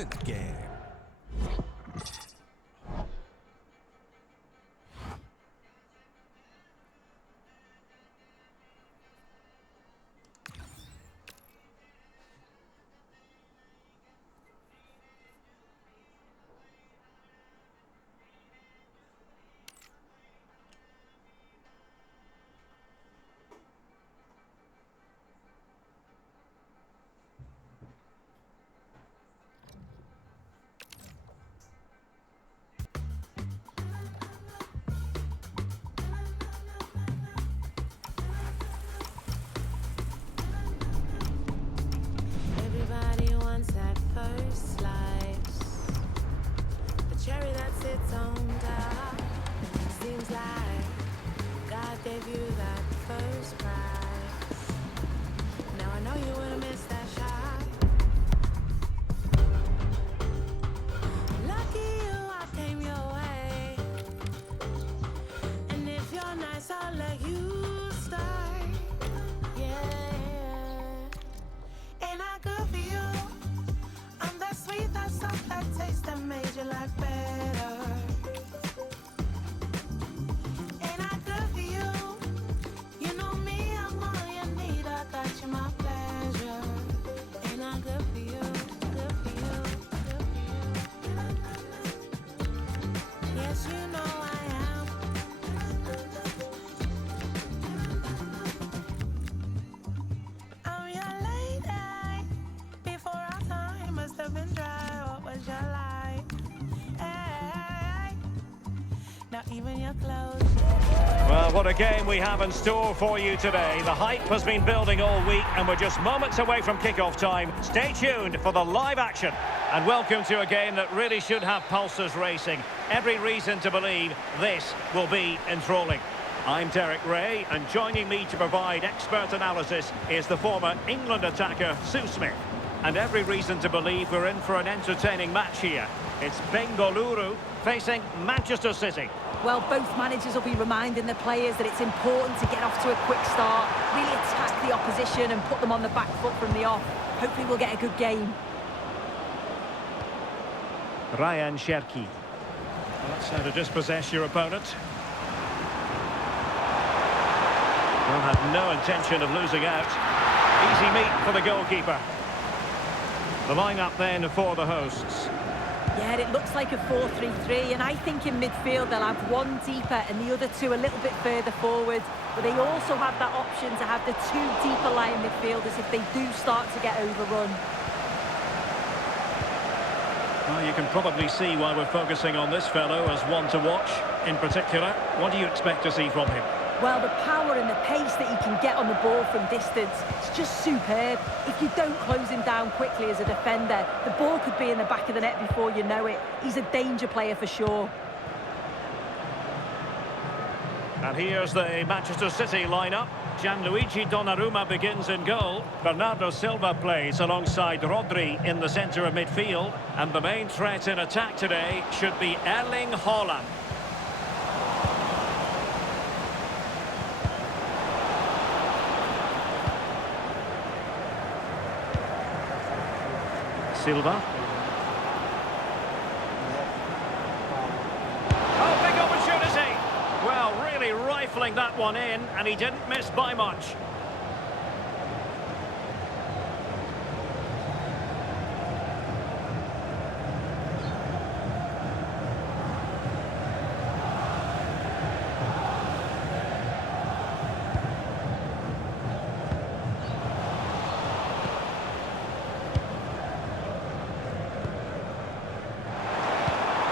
in the game. Everybody wants that first slice, the cherry that sits on top. Seems like God gave you that first prize. Now I know you would've missed that shot. Lucky you, I came your way. And if you're nice, I'll let you start. Yeah. Ain't I good for you? I'm that sweet, that soft, that taste that made your life better. Ain't I good for you? You know me, I'm all you need. I got you, my pleasure. Ain't I good for you? Good for you. Good for you. Yes, you know I am. I'm your lady. Before our time must have been dry. What was your life? Hey. Now even your clothes. Well, what a game we have in store for you today. The hype has been building all week and we're just moments away from kickoff time. Stay tuned for the live action. And welcome to a game that really should have pulses racing. Every reason to believe this will be enthralling. I'm Derek Ray, and joining me to provide expert analysis is the former England attacker, Sue Smith. And every reason to believe we're in for an entertaining match here. It's Bengaluru facing Manchester City. Well, both managers will be reminding the players that it's important to get off to a quick start, really attack the opposition and put them on the back foot from the off. Hopefully we'll get a good game. Ryan Cherki. Well, that's how to dispossess your opponent. Well, had no intention of losing out. Easy meat for the goalkeeper. The line-up then for the hosts. Yeah, it looks like a 4-3-3, and I think in midfield they'll have one deeper and the other two a little bit further forward. But they also have that option to have the two deeper lying midfielders if they do start to get overrun. Well, you can probably see why we're focusing on this fellow as one to watch. In particular, what do you expect to see from him? Well, the power and the pace that he can get on the ball from distance, it's just superb. If you don't close him down quickly as a defender, the ball could be in the back of the net before you know it. He's a danger player for sure. And here's the Manchester City lineup. Gianluigi Donnarumma begins in goal. Bernardo Silva plays alongside Rodri in the centre of midfield. And the main threat in attack today should be Erling Haaland. Silva. Oh, big opportunity. Well, really rifling that one in, and he didn't miss by much.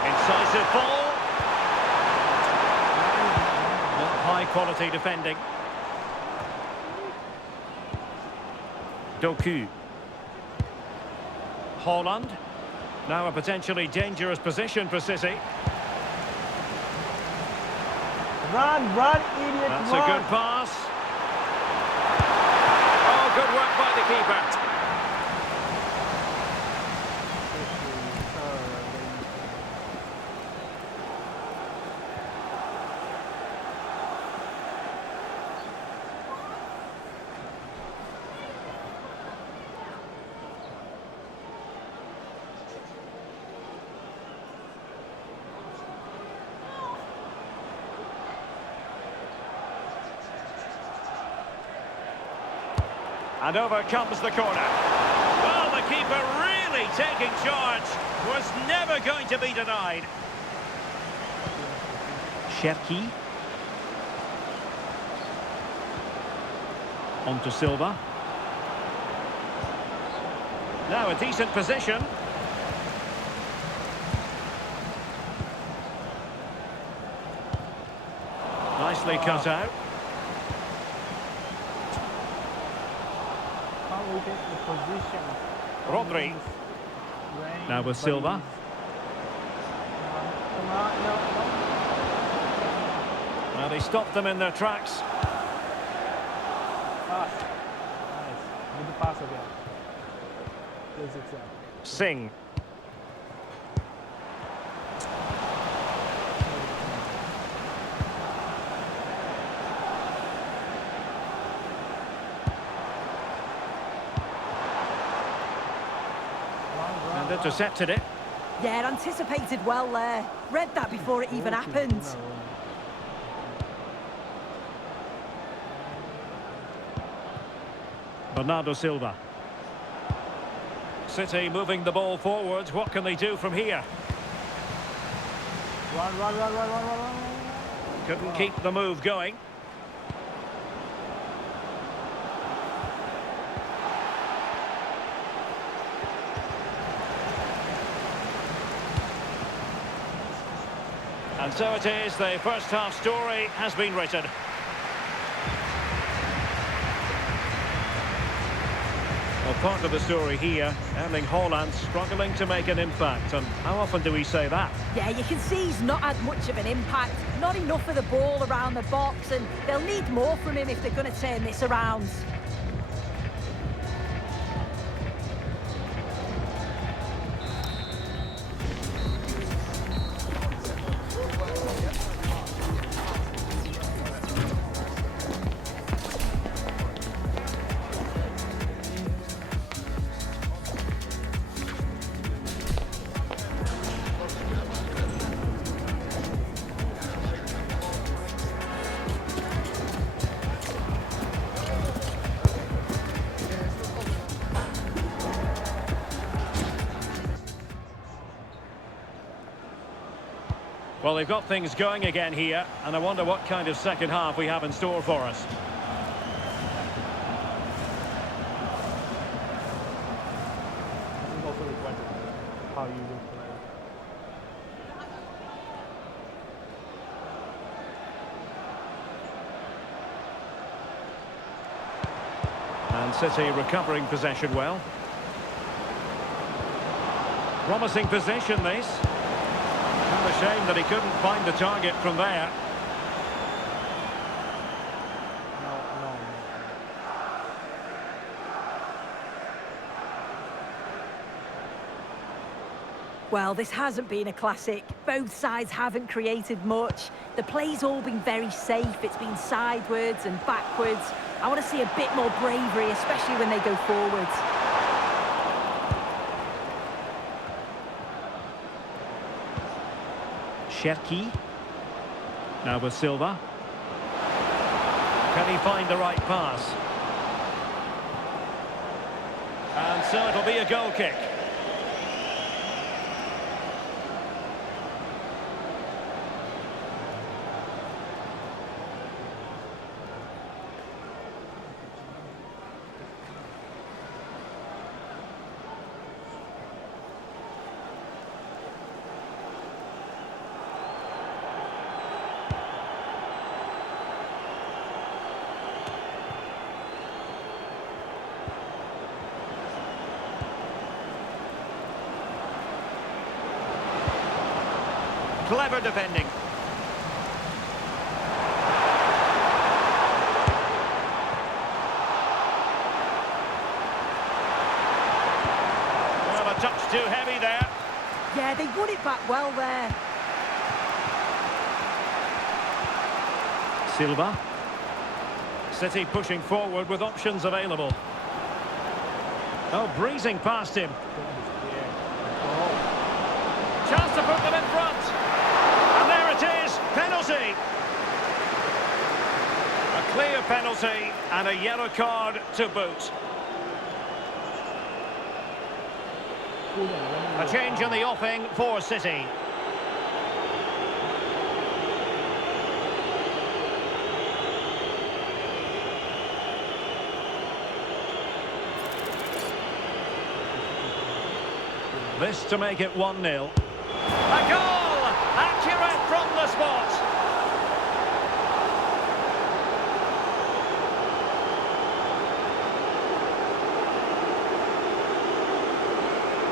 Incisive ball. High quality defending. Doku. Haaland. Now a potentially dangerous position for City. Run, idiot, That's run. a good pass. Oh, good work by the keeper. And over comes the corner. Well, the keeper really taking charge. Was never going to be denied. Cherki. On to Silva. Now a decent position. Nicely cut out. How we get the position? Rodri. Now with Silva. Come on, no. Well, they stopped them in their tracks. Pass. Nice. Good pass again. Yes, exactly. Singh. And intercepted it. Yeah, anticipated well there. Read that before it even happened. Bernardo Silva. City moving the ball forwards. What can they do from here? Run. Couldn't keep the move going. And so it is, the first half story has been written. Well, part of the story here, Erling Haaland struggling to make an impact. And how often do we say that? Yeah, you can see he's not had much of an impact. Not enough of the ball around the box, and they'll need more from him if they're going to turn this around. Well, they've got things going again here, and I wonder what kind of second half we have in store for us. This is also the question. How you will play. And City recovering possession well. Promising position, this. And a shame that he couldn't find the target from there. No. Well, this hasn't been a classic. Both sides haven't created much. The play's all been very safe. It's been sidewards and backwards. I want to see a bit more bravery, especially when they go forwards. Cherki. Now with Silva. Can he find the right pass? And so it'll be a goal kick. Clever defending. Well, a touch too heavy there. Yeah, they won it back well there. Silva. City pushing forward with options available. Oh, breezing past him. Chance to put them in front. And there it is, penalty. A clear penalty and a yellow card to boot. A change in the offing for City. This to make it 1-0. A goal! Accurate from the spot.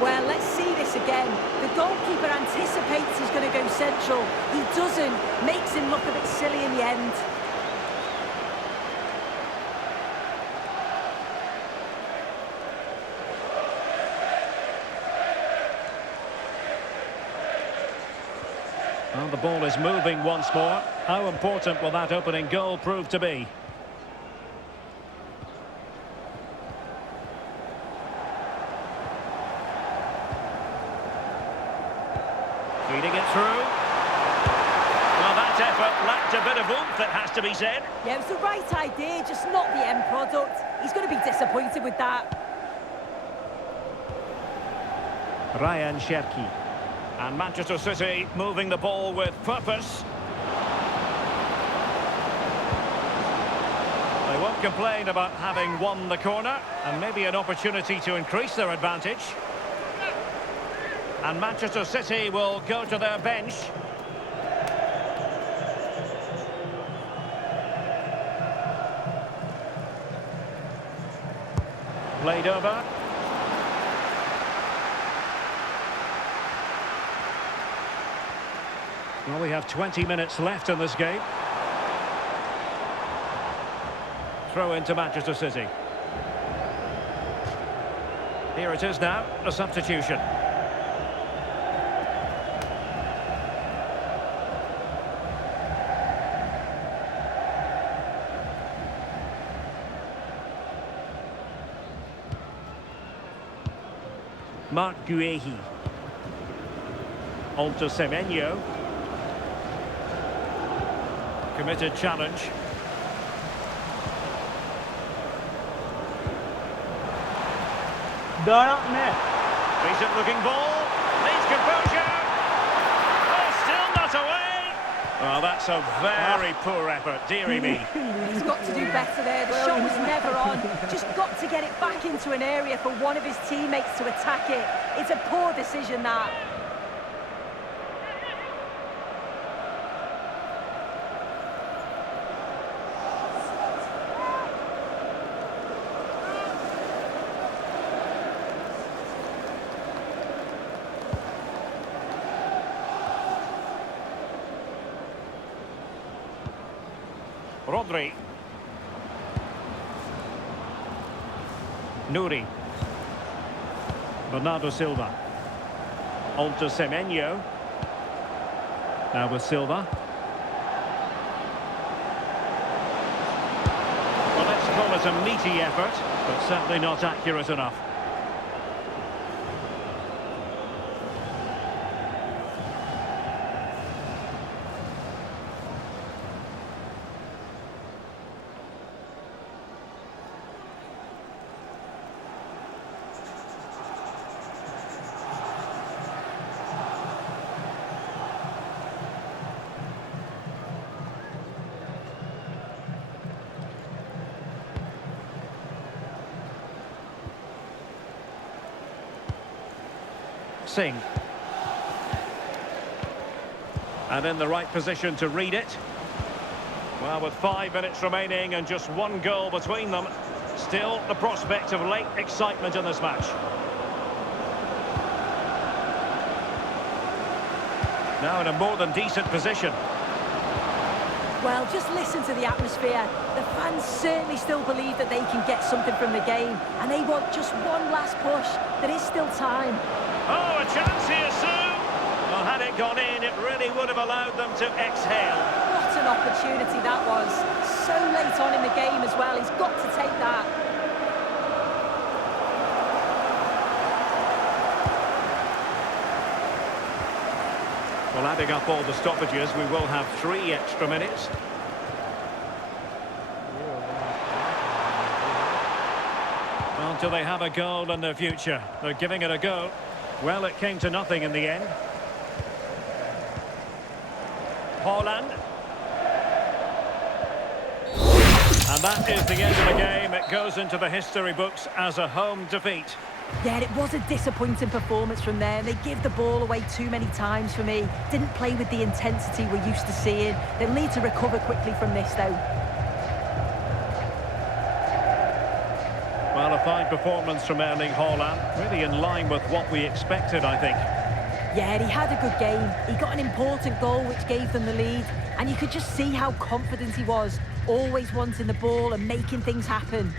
Well, let's see this again. The goalkeeper anticipates he's going to go central. He doesn't. Makes him look a bit silly in the end. Well, the ball is moving once more. How important will that opening goal prove to be? Feeding it through. Well, that effort lacked a bit of oomph, it has to be said. Yeah, it was the right idea, just not the end product. He's going to be disappointed with that. Ryan Cherki. And Manchester City moving the ball with purpose. They won't complain about having won the corner, and maybe an opportunity to increase their advantage. And Manchester City will go to their bench. Played over. Well, we have 20 minutes left in this game. Throw into Manchester City. Here it is now, a substitution. Marc Guehi. On to Semenyo. Committed challenge. Decent looking ball. Needs composure. Oh, still not away. Oh, that's a very poor effort, dearie me. He's got to do better there. The shot was never on. Just got to get it back into an area for one of his teammates to attack it. It's a poor decision, that. Rodri. Nuri. Bernardo Silva. On to Semenyo. Now with Silva. Well, let's call it a meaty effort, but certainly not accurate enough. Singh. And in the right position to read it. Well, with 5 minutes remaining and just one goal between them, still the prospect of late excitement in this match. Now in a more than decent position. Well, just listen to the atmosphere. The fans certainly still believe that they can get something from the game, and they want just one last push. There is still time. Oh, a chance here soon. Well, had it gone in, it really would have allowed them to exhale. What an opportunity that was. So late on in the game as well. He's got to take that. Well, adding up all the stoppages, we will have 3 extra minutes. Well, do they have a goal in their future? They're giving it a go. Well, it came to nothing in the end. Haaland. And that is the end of the game. It goes into the history books as a home defeat. Yeah, it was a disappointing performance from there. They give the ball away too many times for me. Didn't play with the intensity we're used to seeing. They'll need to recover quickly from this, though. Well, a fine performance from Erling Haaland. Really in line with what we expected, I think. Yeah, he had a good game. He got an important goal which gave them the lead. And you could just see how confident he was. Always wanting the ball and making things happen.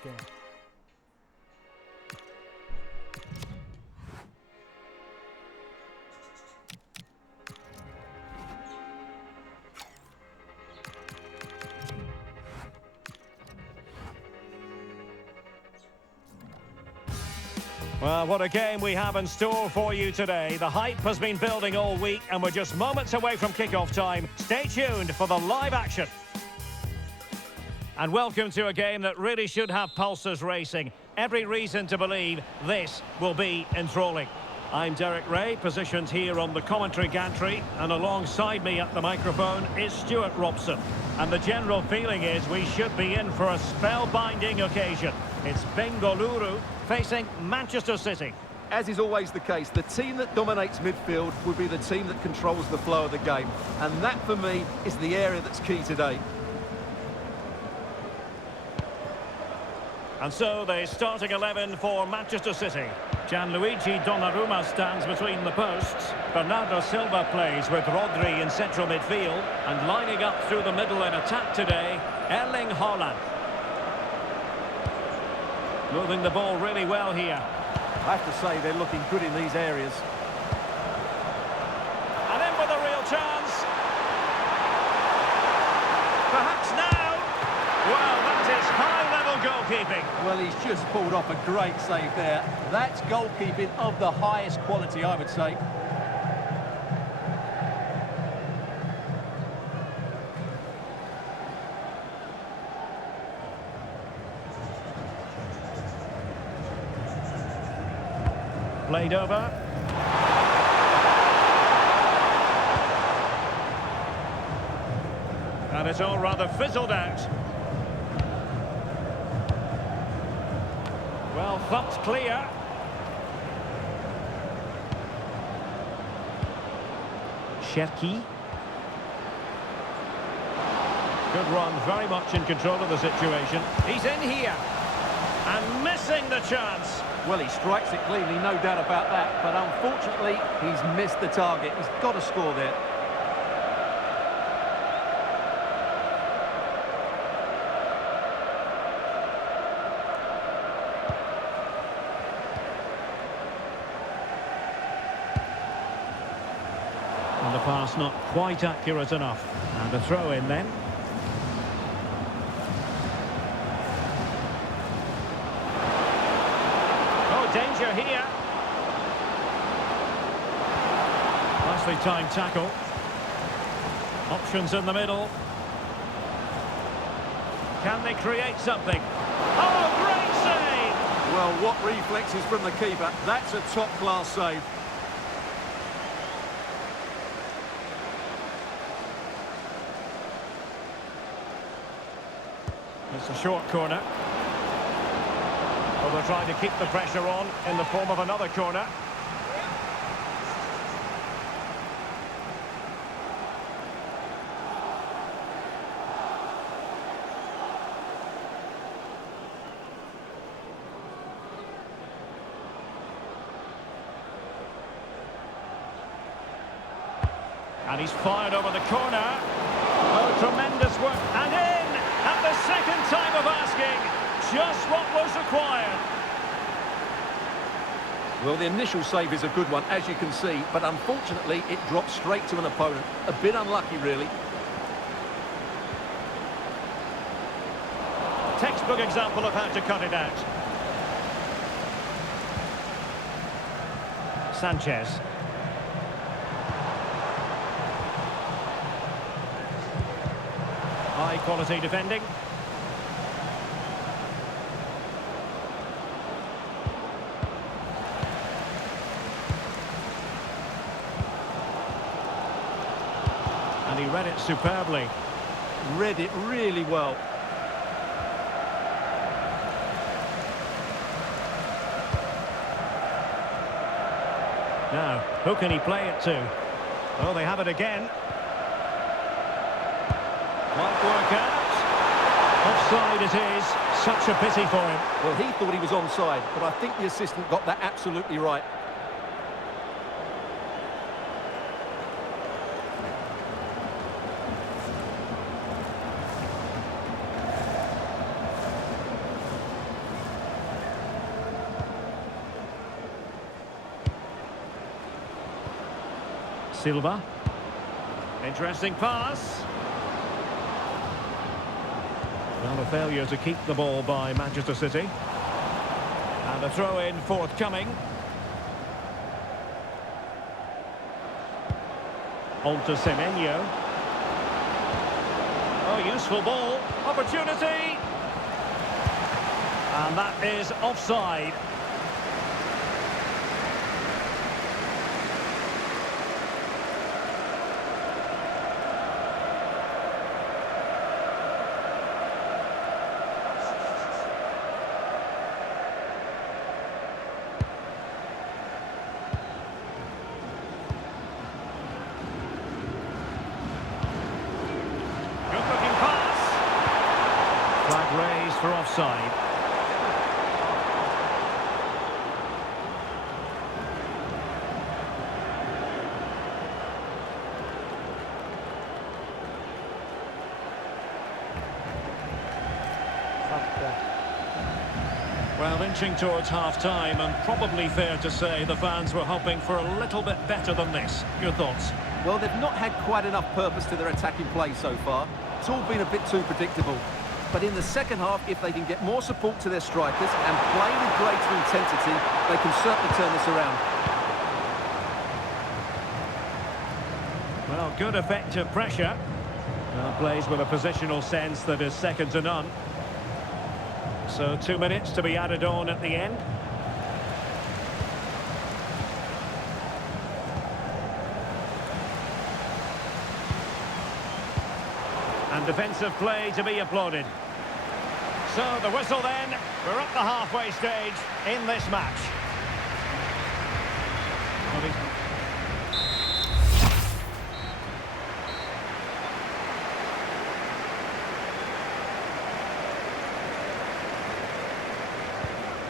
Okay. Well, what a game we have in store for you today. The hype has been building all week and we're just moments away from kick-off time. Stay tuned for the live action. And welcome to a game that really should have pulses racing. Every reason to believe this will be enthralling. I'm Derek Ray, positioned here on the commentary gantry, and alongside me at the microphone is Stuart Robson. And the general feeling is we should be in for a spellbinding occasion. It's Bengaluru facing Manchester City. As is always the case, the team that dominates midfield will be the team that controls the flow of the game. And that, for me, is the area that's key today. And so the starting 11 for Manchester City. Gianluigi Donnarumma stands between the posts. Bernardo Silva plays with Rodri in central midfield. And lining up through the middle in attack today, Erling Haaland. Moving the ball really well here. I have to say, they're looking good in these areas. And in with a real chance. Perhaps now. Well, that is high-level goalkeeping. Well, he's just pulled off a great save there. That's goalkeeping of the highest quality, I would say. Played over. And it's all rather fizzled out. Well, thumped clear. Cherki. Good run, very much in control of the situation. He's in here. And missing the chance. Well, he strikes it cleanly, no doubt about that. But unfortunately, he's missed the target. He's got to score there. And the pass not quite accurate enough. And a throw in then. Oh, danger here. Nicely timed tackle. Options in the middle. Can they create something? Oh, great save! Well, what reflexes from the keeper. That's a top-class save. It's a short corner. Well, they're trying to keep the pressure on in the form of another corner. And he's fired over the corner. Oh, tremendous work. And in! At the second time of asking, just what was required. Well, the initial save is a good one, as you can see, but unfortunately it dropped straight to an opponent. A bit unlucky, really. Textbook example of how to cut it out. Sanchez. High quality defending. And he read it superbly. Read it really well. Now, who can he play it to? Oh, they have it again. Might work out. Offside it is. Such a pity for him. Well, he thought he was onside, but I think the assistant got that absolutely right. Silva. Interesting pass. Well, a failure to keep the ball by Manchester City. And a throw-in forthcoming. On to Semenyo. Oh, useful ball. Opportunity. And that is offside. Raised for offside. Well, inching towards half-time, and probably fair to say the fans were hoping for a little bit better than this. Your thoughts? Well, they've not had quite enough purpose to their attacking play so far. It's all been a bit too predictable. But in the second half, if they can get more support to their strikers and play with greater intensity, they can certainly turn this around. Well, good effective pressure. Well, plays with a positional sense that is second to none. So 2 minutes to be added on at the end. And defensive play to be applauded. So the whistle then, we're at the halfway stage in this match.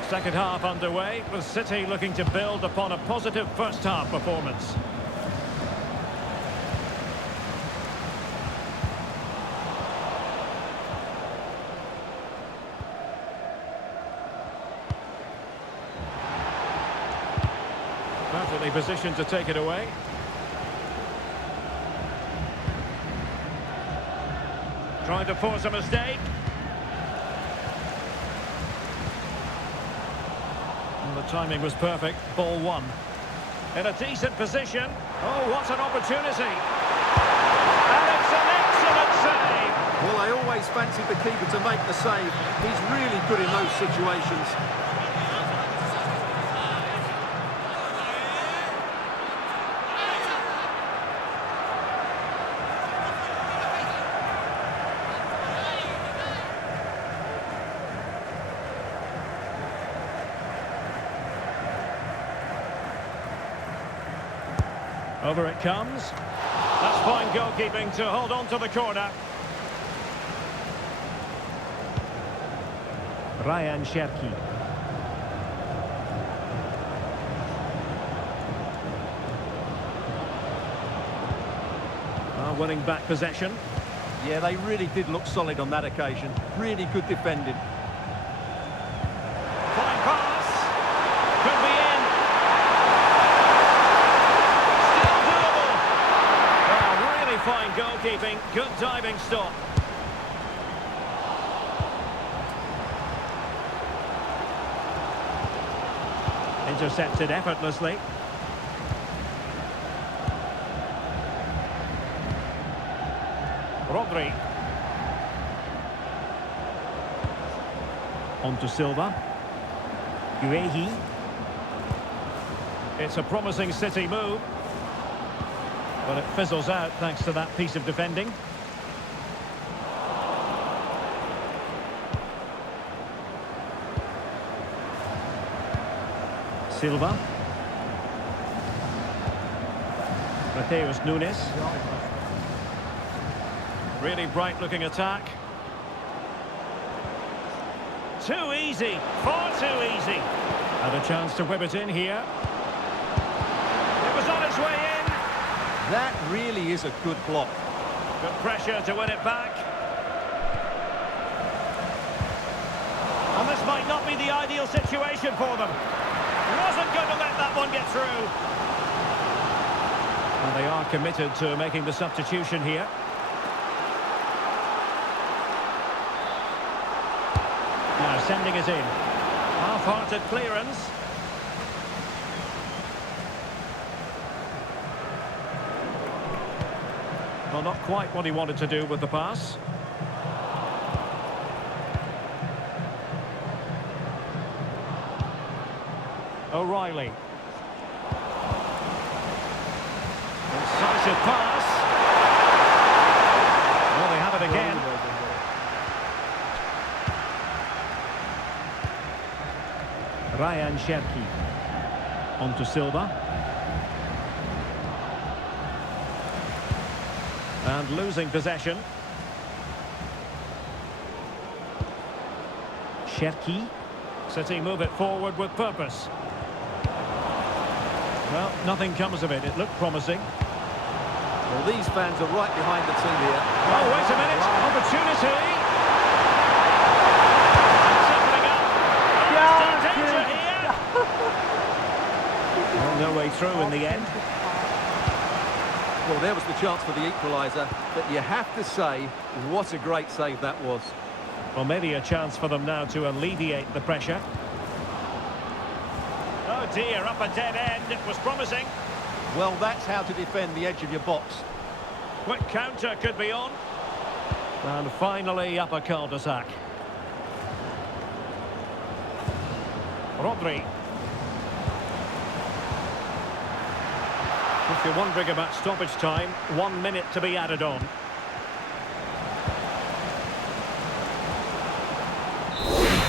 Second half underway, with City looking to build upon a positive first half performance. Perfectly positioned to take it away. Trying to force a mistake. And the timing was perfect. Ball one. In a decent position. Oh, what an opportunity. And it's an excellent save. Well, I always fancied the keeper to make the save. He's really good in those situations. Over it comes. That's fine goalkeeping to hold on to the corner. Ryan Cherki. winning back possession. Yeah, they really did look solid on that occasion. Really good defending. Fine pass. Could be in. Still doable. Well, really fine goalkeeping. Good diving stop. Intercepted effortlessly. Rodri. On to Silva. Guehi. It's a promising City move, but it fizzles out thanks to that piece of defending. Silva. Mateus Nunes. Really bright-looking attack. Too easy, far too easy. And a chance to whip it in here. It was on its way in. That really is a good block. Good pressure to win it back. And this might not be the ideal situation for them. Wasn't going to let that one get through. And they are committed to making the substitution here. Now sending it in. Half-hearted clearance. Well, not quite what he wanted to do with the pass. O'Reilly. Incisive pass. Well, they have it again. Ryan Cherki. On to Silva. And losing possession. Cherki. City move it forward with purpose. Well, nothing comes of it. It looked promising. Well, these fans are right behind the team here. Oh, wait a minute. Opportunity. Settling up. Oh, danger here. Well, no way through in the end. Well, there was the chance for the equaliser, but you have to say, what a great save that was. Well, maybe a chance for them now to alleviate the pressure. Oh dear, up a dead end. It was promising. Well, that's how to defend the edge of your box. Quick counter could be on. And finally up a cul-de-sac. Rodri. If you're wondering about stoppage time, 1 minute to be added on.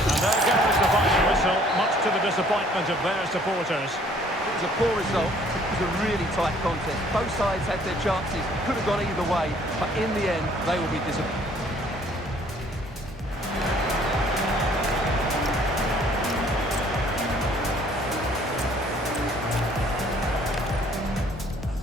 And there goes the final whistle, much to the disappointment of their supporters. It was a poor result. It was a really tight contest. Both sides had their chances, could have gone either way, but in the end, they will be disappointed.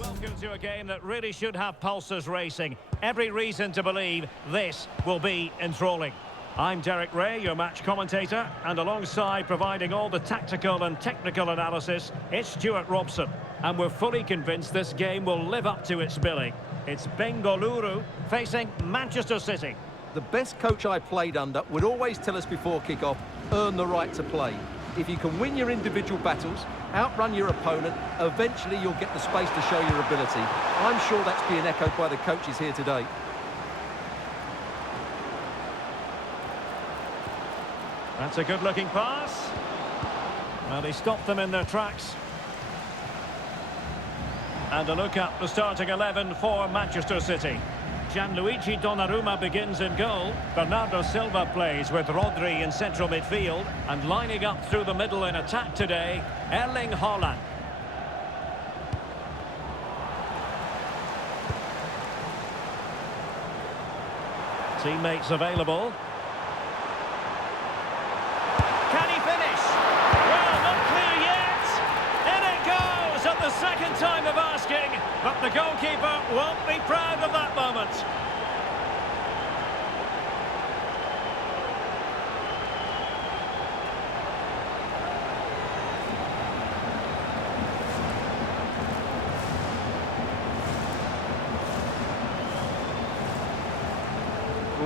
Welcome to a game that really should have pulses racing. Every reason to believe this will be enthralling. I'm Derek Ray, your match commentator, and alongside providing all the tactical and technical analysis, it's Stuart Robson. And we're fully convinced this game will live up to its billing. It's Bengaluru facing Manchester City. The best coach I played under would always tell us before kick-off, earn the right to play. If you can win your individual battles, outrun your opponent, eventually you'll get the space to show your ability. I'm sure that's being echoed by the coaches here today. That's a good-looking pass. Well, he stopped them in their tracks. And a look at the starting 11 for Manchester City. Gianluigi Donnarumma begins in goal. Bernardo Silva plays with Rodri in central midfield. And lining up through the middle in attack today, Erling Haaland. Teammates available. Can he finish? Well, not clear yet. In it goes, and the second time of asking, but the goalkeeper won't be proud of that moment.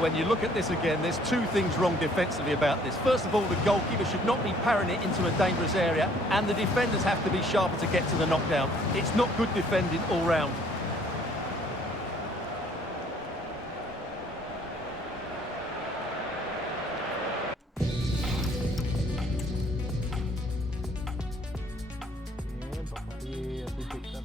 When you look at this again, there's two things wrong defensively about this. First of all, the goalkeeper should not be parrying it into a dangerous area, and the defenders have to be sharper to get to the knockdown. It's not good defending all round. ये बाबा ये अभी pick कर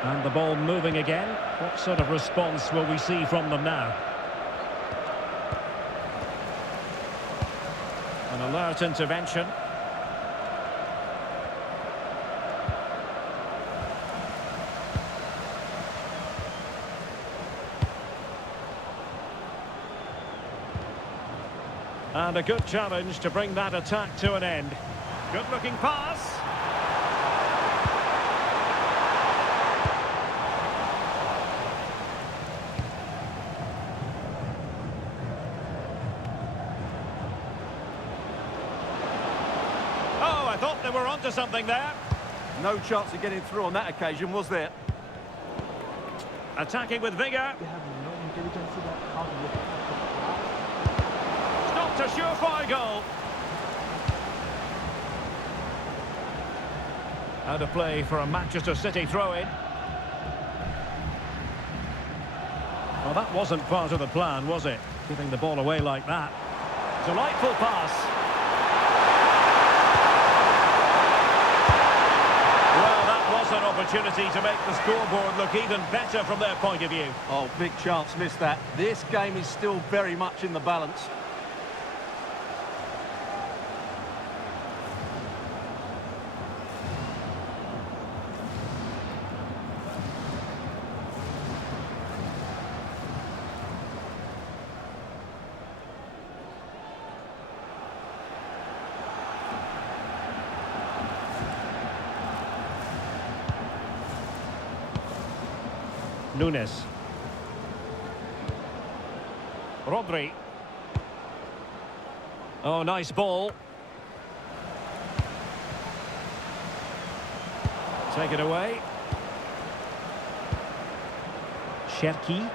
And the ball moving again. What sort of response will we see from them now? An alert intervention. And a good challenge to bring that attack to an end. Good looking pass. Oh, I thought they were onto something there. No chance of getting through on that occasion, was there? Attacking with vigour. They have no intelligence about how to look at Not a surefire goal. Out of play for a Manchester City throw-in. Well, that wasn't part of the plan, was it? Giving the ball away like that. Delightful pass. Well, that was an opportunity to make the scoreboard look even better from their point of view. Oh, big chance, missed that. This game is still very much in the balance. Nunes. Rodri. Oh, nice ball. Take it away. Cherki.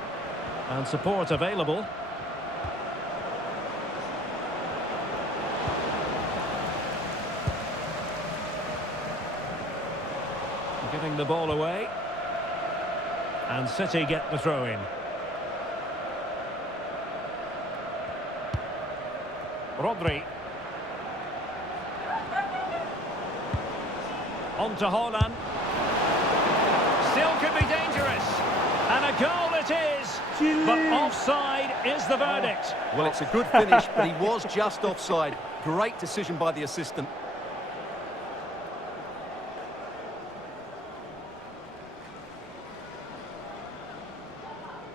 And support available. Giving the ball away. And City get the throw-in. Rodri. On to Haaland. Still could be dangerous. And a goal it is. But offside is the verdict. Well, it's a good finish, but he was just offside. Great decision by the assistant.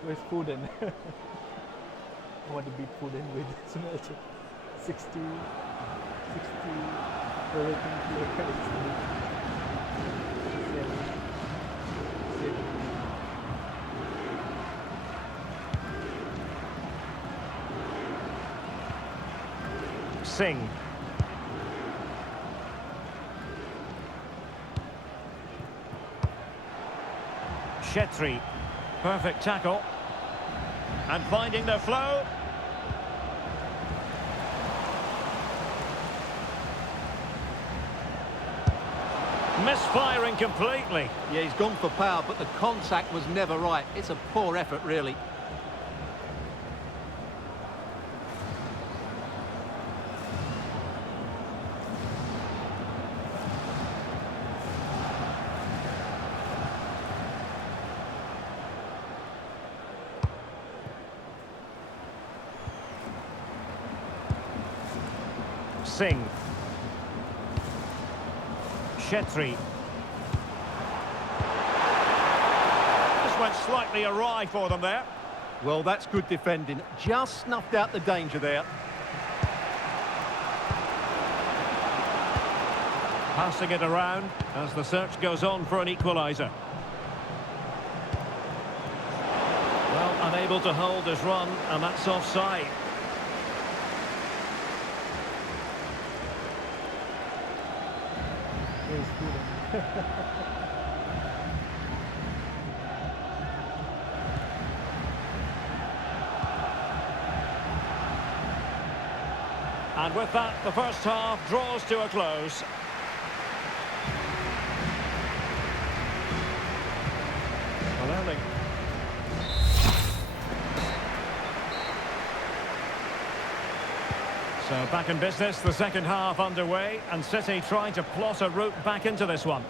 Where's Foden? I want to beat Foden with this match. 60 rating players. Singh. Chetri. Perfect tackle. And finding the flow. Misfiring completely. Yeah, he's gone for power, but the contact was never right. It's a poor effort, really. Singh. Chetri. This went slightly awry for them there. Well, that's good defending. Just snuffed out the danger there. Passing it around as the search goes on for an equaliser. Well, unable to hold his run, and that's offside. Here's Foden. And with that, the first half draws to a close. Well, Erling. So back in business, the second half underway, and City trying to plot a route back into this one.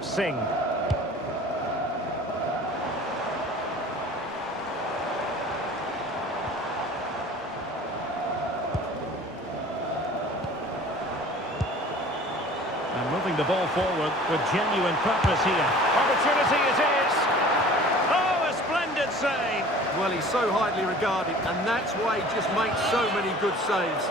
Singh. And moving the ball forward with genuine purpose here. Opportunity it is. Oh, a splendid save. Well, he's so highly regarded, and that's why he just makes so many good saves.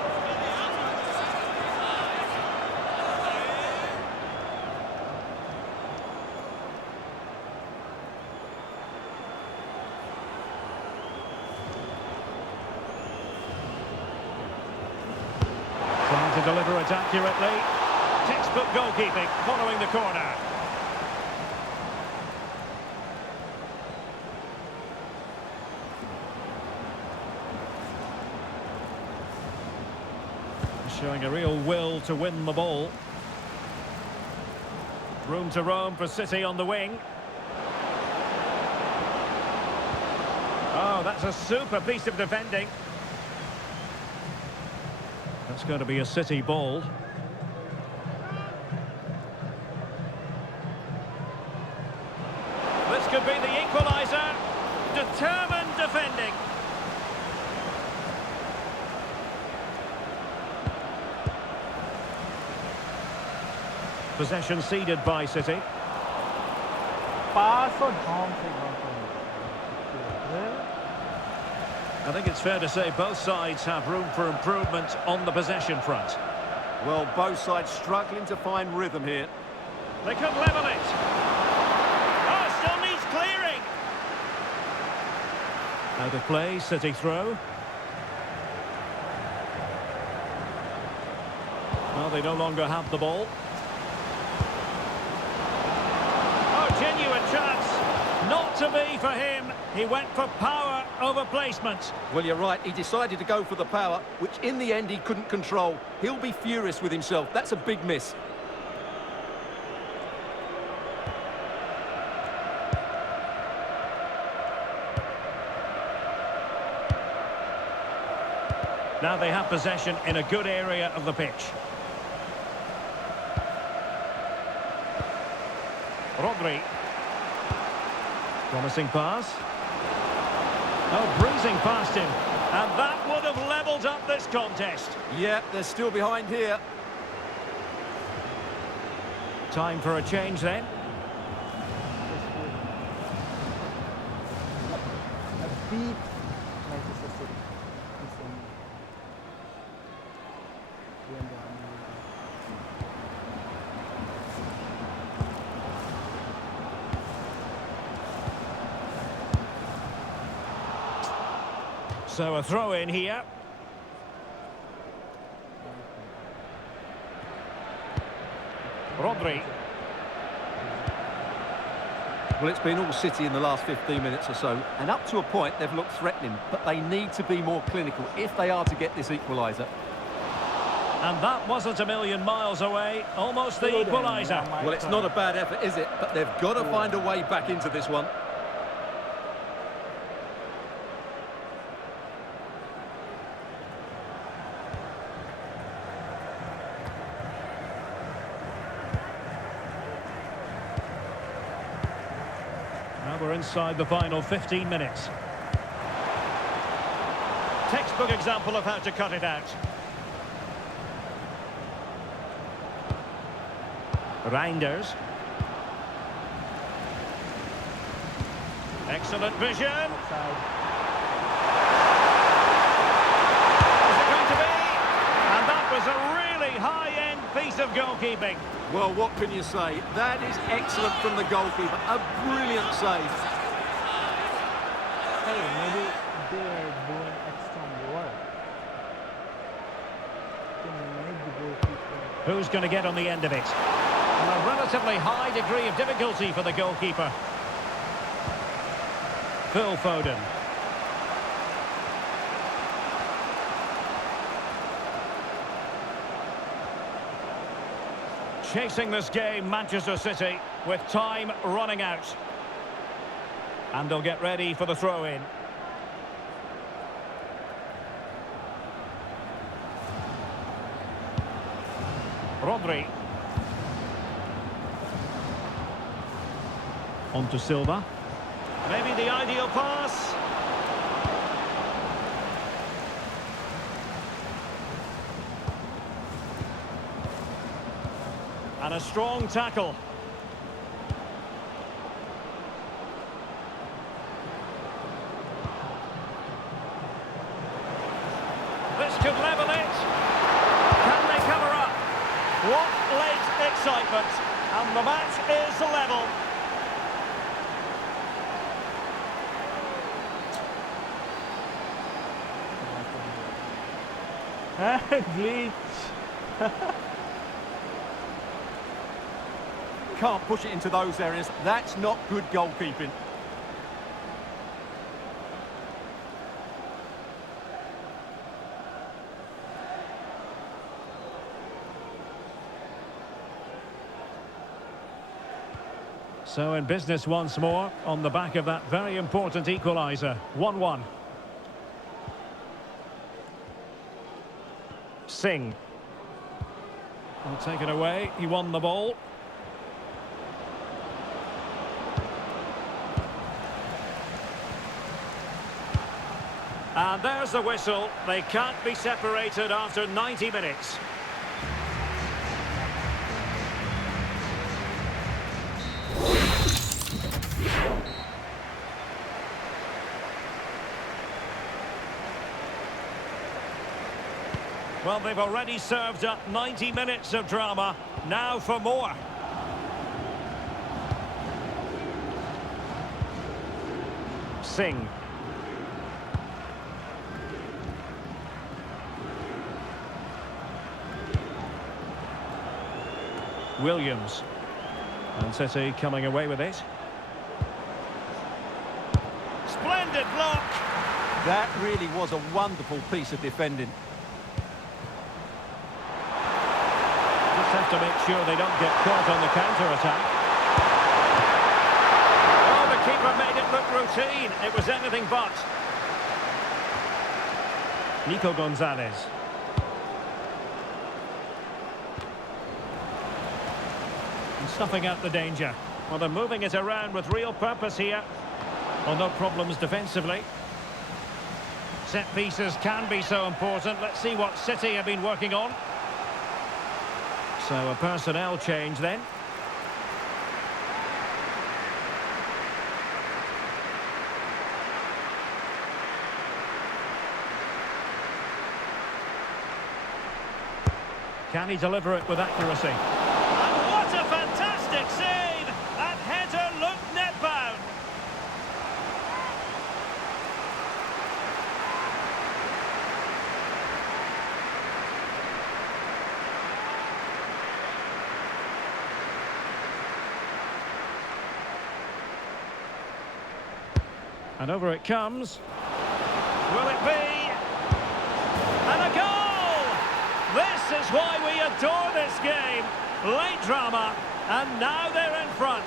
Trying to deliver it accurately. Textbook goalkeeping following the corner. Showing a real will to win the ball. Room to roam for City on the wing. Oh, that's a super piece of defending. That's going to be a City ball. This could be the equaliser. Determined defending. Possession ceded by City. Pass or Dom से not I think it's fair to say both sides have room for improvement on the possession front. Well, both sides struggling to find rhythm here. They could level it. Oh, still needs clearing. Out of play, City throw. Well, they no longer have the ball. Oh, genuine chance. Not to be for him. He went for power over placement. Well, you're right. He decided to go for the power, which in the end he couldn't control. He'll be furious with himself. That's a big miss. Now they have possession in a good area of the pitch. Rodri. Promising pass. Oh, breezing past him. And that would have levelled up this contest. Yeah, they're still behind here. Time for a change then. a beat Manchester City. It's in the end of the So a throw in here. Rodri. Well, it's been all City in the last 15 minutes or so, and up to a point they've looked threatening, but they need to be more clinical if they are to get this equaliser. And that wasn't a million miles away. Almost the equaliser. Well, it's not a bad effort, is it? But they've got to find a way back into this one. We're inside the final 15 minutes. Textbook example of how to cut it out. Reinders. Excellent vision. Side. Is it going to be? And that was a really high-end piece of goalkeeping. Well, what can you say? That is excellent from the goalkeeper. A brilliant save. Hey, maybe they're doing extra work. They make the goalkeeper. Who's going to get on the end of it? And a relatively high degree of difficulty for the goalkeeper. Phil Foden. Chasing this game, Manchester City, with time running out. And they'll get ready for the throw-in. Rodri. On to Silva. Maybe the ideal pass. And a strong tackle. This could level it. Can they cover up? What late excitement. And the match is level. Glitch. Can't push it into those areas. That's not good goalkeeping. So in business once more, on the back of that very important equaliser. 1-1. Singh. Well, taken away, he won the ball. And there's the whistle. They can't be separated after 90 minutes. Well, they've already served up 90 minutes of drama. Now for more. Singh. Williams. And City coming away with it. Splendid block. That really was a wonderful piece of defending. Just have to make sure they don't get caught on the counter-attack. Oh, the keeper made it look routine. It was anything but. Nico Gonzalez. And snuffing out the danger. Well, they're moving it around with real purpose here. Well, no problems defensively. Set pieces can be so important. Let's see what City have been working on. So a personnel change then. Can he deliver it with accuracy? And what a fantastic save! That header looked net-bound. And over it comes. Will it be? And a goal! This is why we adore this game. Late drama, and now they're in front.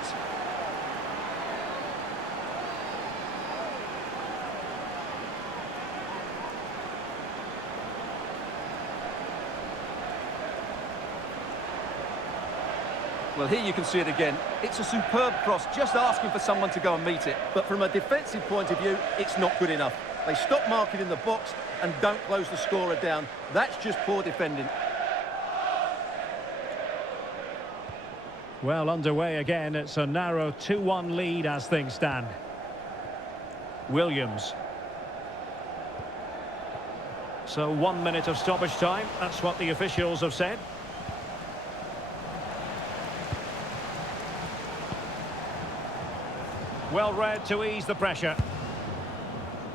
Well, here you can see it again. It's a superb cross, just asking for someone to go and meet it. But from a defensive point of view, it's not good enough. They stop marking in the box and don't close the scorer down. That's just poor defending. Well, underway again. It's a narrow 2-1 lead as things stand. Williams. So 1 minute of stoppage time. That's what the officials have said. Well read to ease the pressure.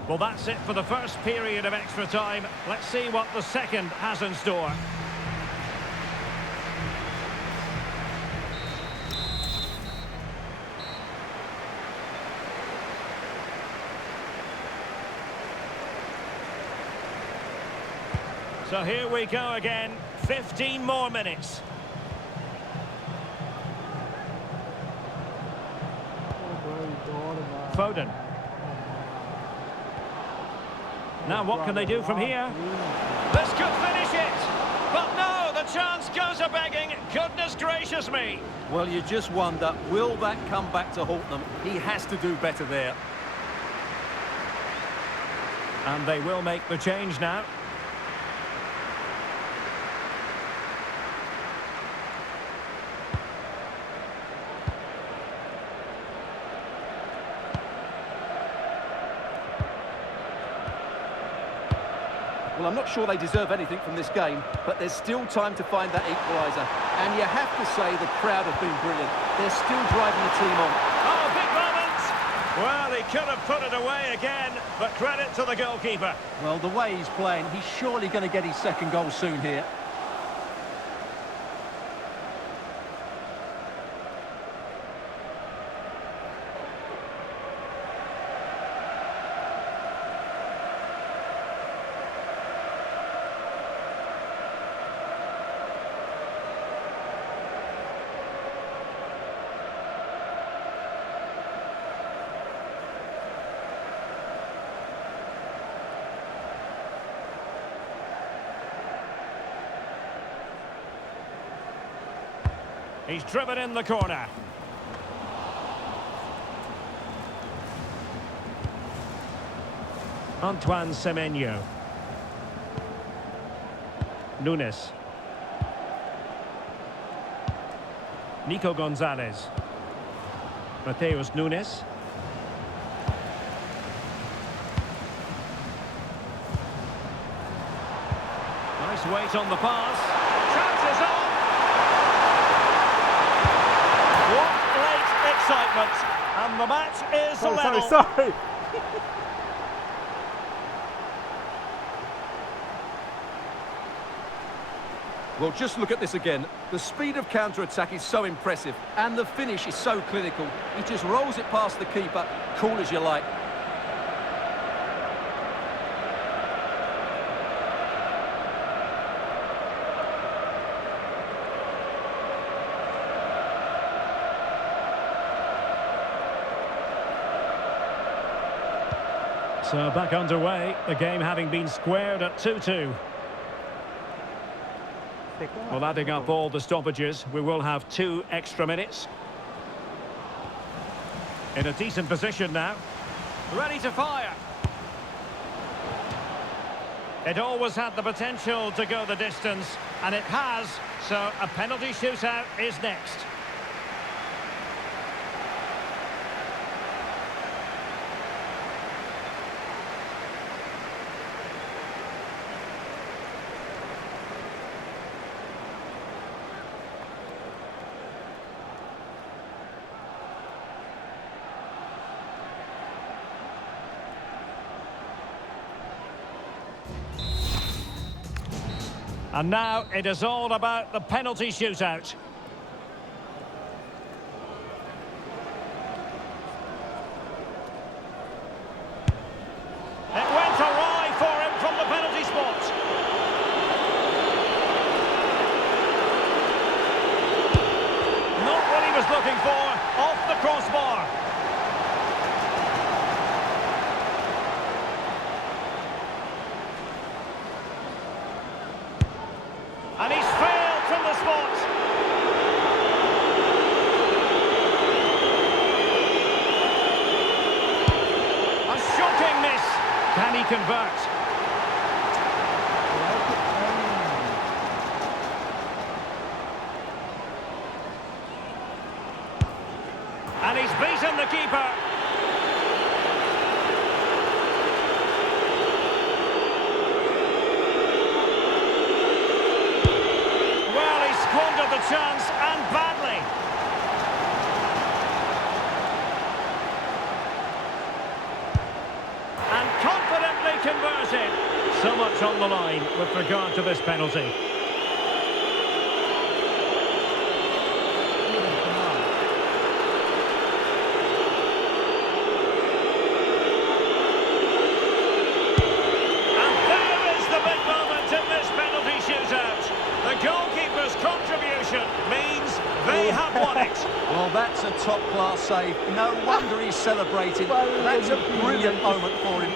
Well, that's it for the first period of extra time. Let's see what the second has in store. So here we go again. 15 more minutes. Foden. Now what can they do from here? This could finish it! But no, the chance goes a-begging. Goodness gracious me! Well, you just wonder, will that come back to haunt them? He has to do better there. And they will make the change now. Well, I'm not sure they deserve anything from this game, but there's still time to find that equaliser. And you have to say the crowd have been brilliant. They're still driving the team on. Oh, big moment! Well, he could have put it away again, but credit to the goalkeeper. Well, the way he's playing, he's surely going to get his second goal soon here. He's driven in the corner. Antoine Semenyo. Nunes. Nico Gonzalez. Mateus Nunes. Nice weight on the pass. Chances on. What late excitement. And the match is level. Sorry. Well, just look at this again. The speed of counter-attack is so impressive, and the finish is so clinical. He just rolls it past the keeper, cool as you like. So back underway, the game having been squared at 2-2. Well, adding up all the stoppages, we will have 2 extra minutes. In a decent position now. Ready to fire. It always had the potential to go the distance, and it has, so a penalty shootout is next. And now it is all about the penalty shootout. It went awry for him from the penalty spot. Not what he was looking for, off the crossbar. And he's failed from the spot. convert? And he's beaten the keeper. Well, he squandered the chance, and badly. And confidently converted. So much on the line with regard to this penalty. The goalkeeper's contribution means they have won it. Well, that's a top-class save. No wonder he's celebrating. That's a brilliant moment for him.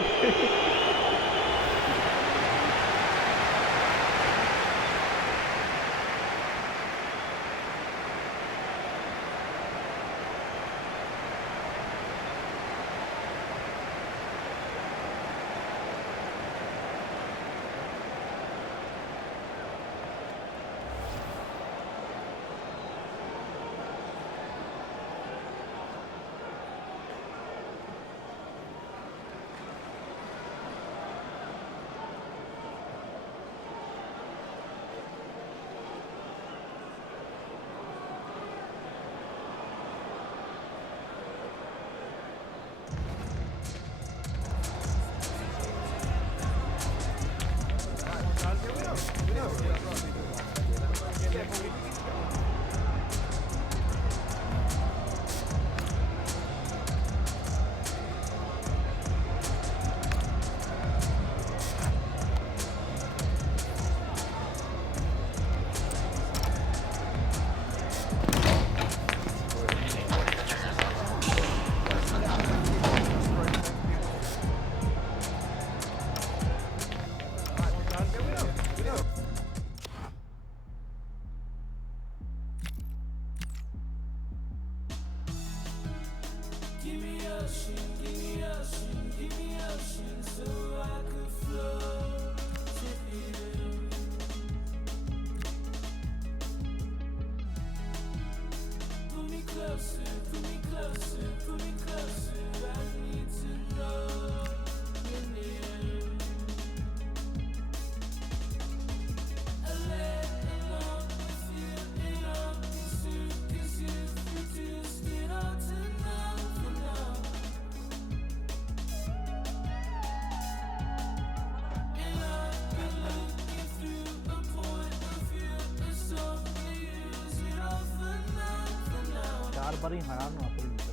Paling haram apa gitu.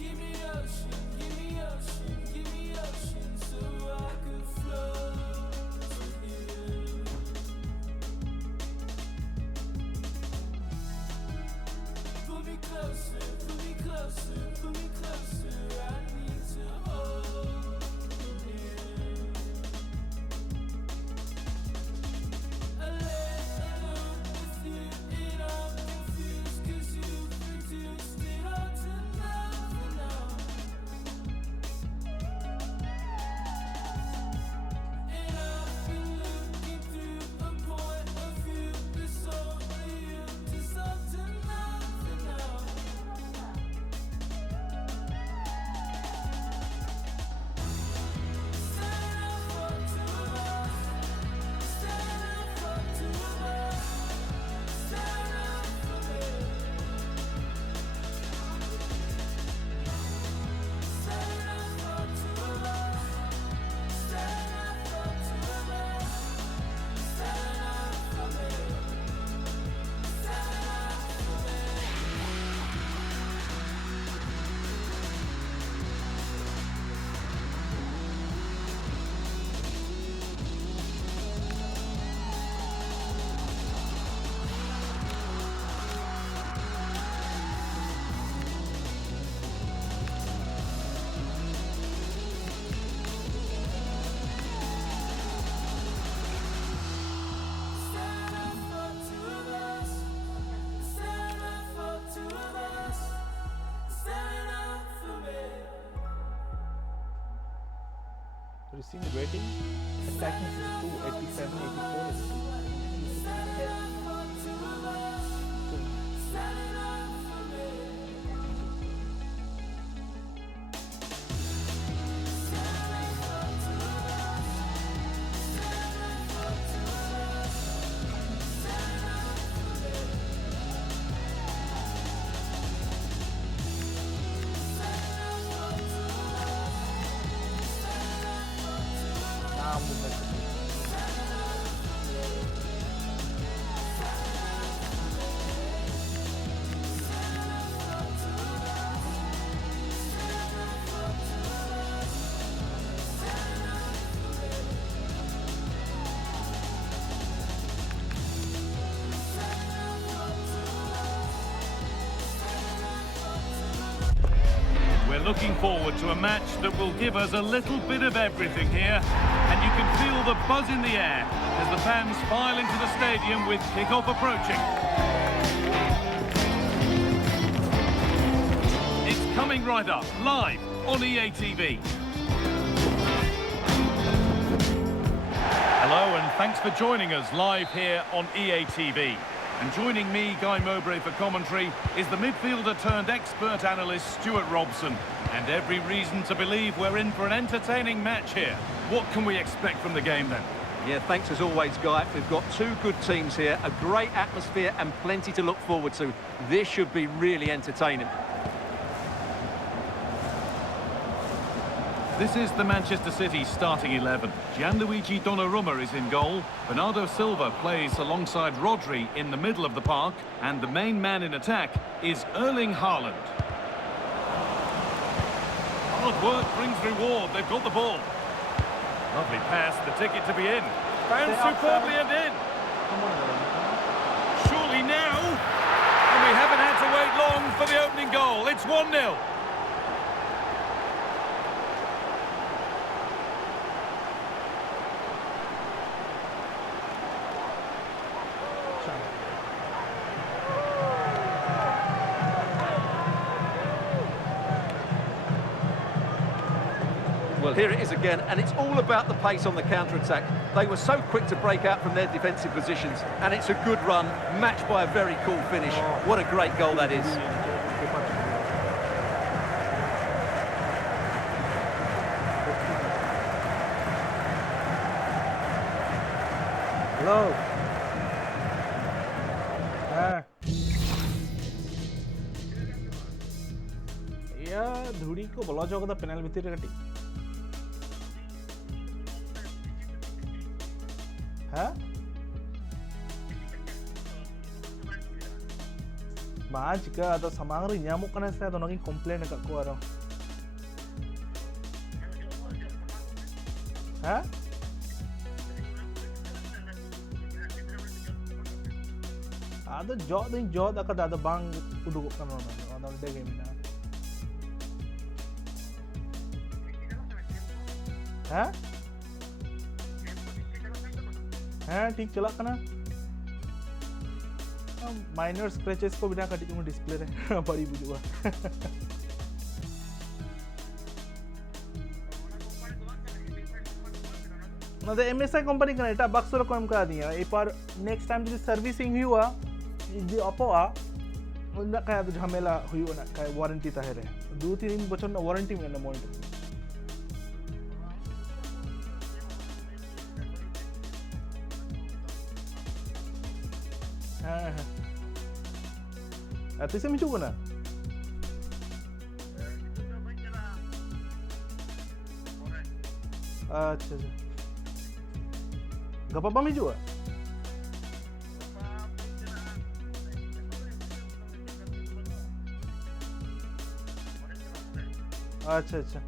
Give me seen the rating. Attacking 62, 87, 84. We're looking forward to a match that will give us a little bit of everything here, and you can feel the buzz in the air as the fans file into the stadium with kick-off approaching. It's coming right up, live on EA TV. Hello and thanks for joining us live here on EA TV. And joining me, Guy Mowbray, for commentary is the midfielder-turned-expert analyst Stuart Robson. And every reason to believe we're in for an entertaining match here. What can we expect from the game then? Yeah, thanks as always, Guy. We've got two good teams here, a great atmosphere and plenty to look forward to. This should be really entertaining. This is the Manchester City starting 11. Gianluigi Donnarumma is in goal. Bernardo Silva plays alongside Rodri in the middle of the park. And the main man in attack is Erling Haaland. Hard work brings reward. They've got the ball. Lovely pass, the ticket to be in. Found superbly and in. Surely now. And we haven't had to wait long for the opening goal. It's 1-0. Well, here it is again, and it's all about the pace on the counter-attack. They were so quick to break out from their defensive positions, and it's a good run, matched by a very cool finish. What a great goal that is. Hello. या धुड़ी को बोला जाओगा panel भीतर कटी हाँ match ka atau samang rin nyamuk kana sa atau naging complain ka ko araw ha ada jod aka ada bang uduk kana no de game na ha ha ठीक चला kana minor scratches को बिना कटी जो display रे बड़ी बुझुआ ना तो MSI कंपनी का एटा बक्स रो कम करा दिया एक बार नेक्स्ट टाइम जो सर्विसिंग हुआ ये अपो आ उनका क्या तो झमेला हुई ना क्या वारंटी ता है रे 2-3 बचन ना वारंटी में ना monitor Ati sa micu na? अच्छा अच्छा गप्पा मिcu ah? अच्छा अच्छा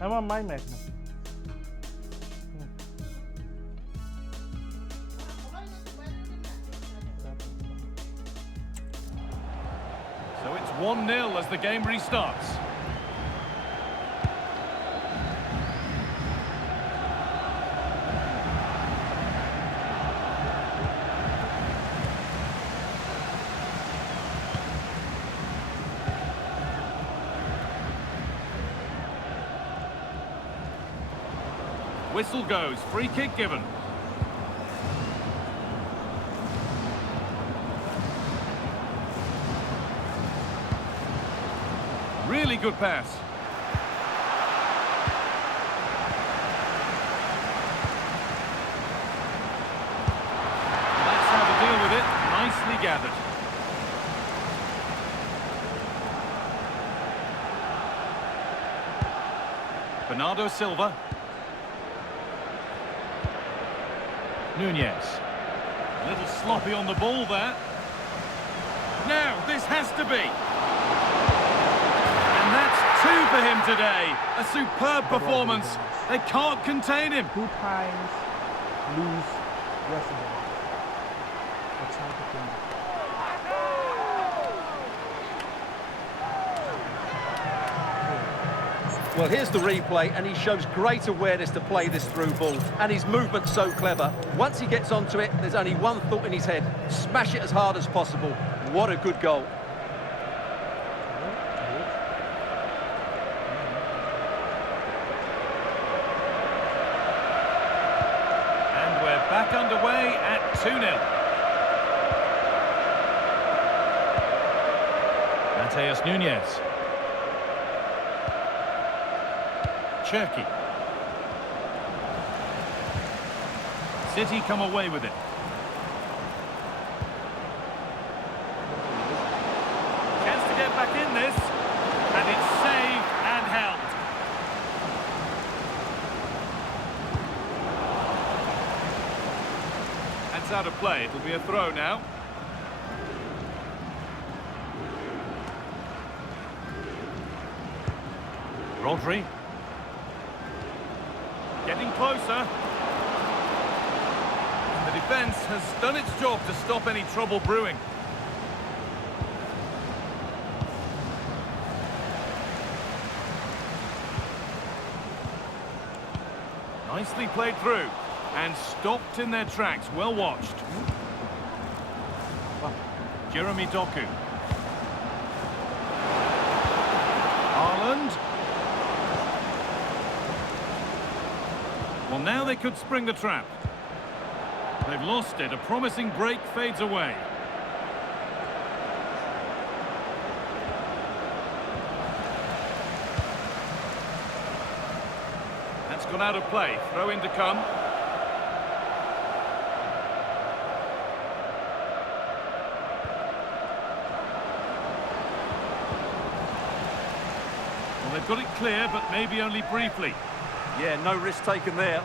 emang main Mac na So it's 1-0 as the game restarts. Whistle goes, free kick given. Really good pass. That's how to deal with it. Nicely gathered. Bernardo Silva. Nunez. A little sloppy on the ball there. Now, this has to be. And that's two for him today. A superb performance. They can't contain him. 2 times lose yesterday. That's how to play. Well, here's the replay, and he shows great awareness to play this through ball. And his movement's so clever. Once he gets onto it, there's only one thought in his head. Smash it as hard as possible. What a good goal. And we're back underway at 2-0. Mateus Nunez. Cherky. City come away with it. Chance to get back in this. And it's saved and held. That's out of play. It'll be a throw now. Rodri. Getting closer. The defence has done its job to stop any trouble brewing. Nicely played through and stopped in their tracks. Well watched. Jeremy Doku. Haaland. Well, now they could spring the trap. They've lost it. A promising break fades away. That's gone out of play. Throw in to come. Well, they've got it clear, but maybe only briefly. Yeah, no risk taken there.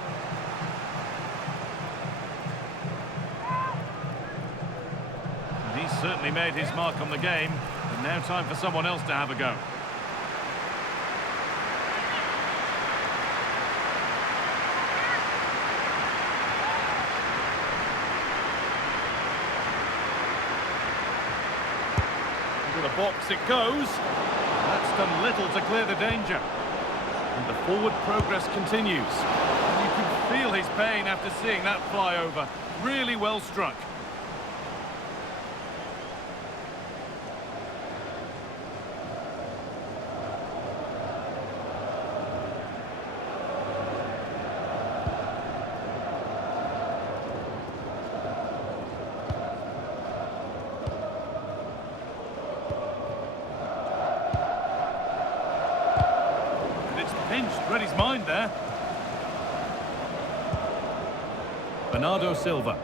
And he's certainly made his mark on the game. And now time for someone else to have a go. Into the box it goes. That's done little to clear the danger. And the forward progress continues. And you can feel his pain after seeing that fly over. Really well struck. Pinched, read his mind there. Bernardo Silva.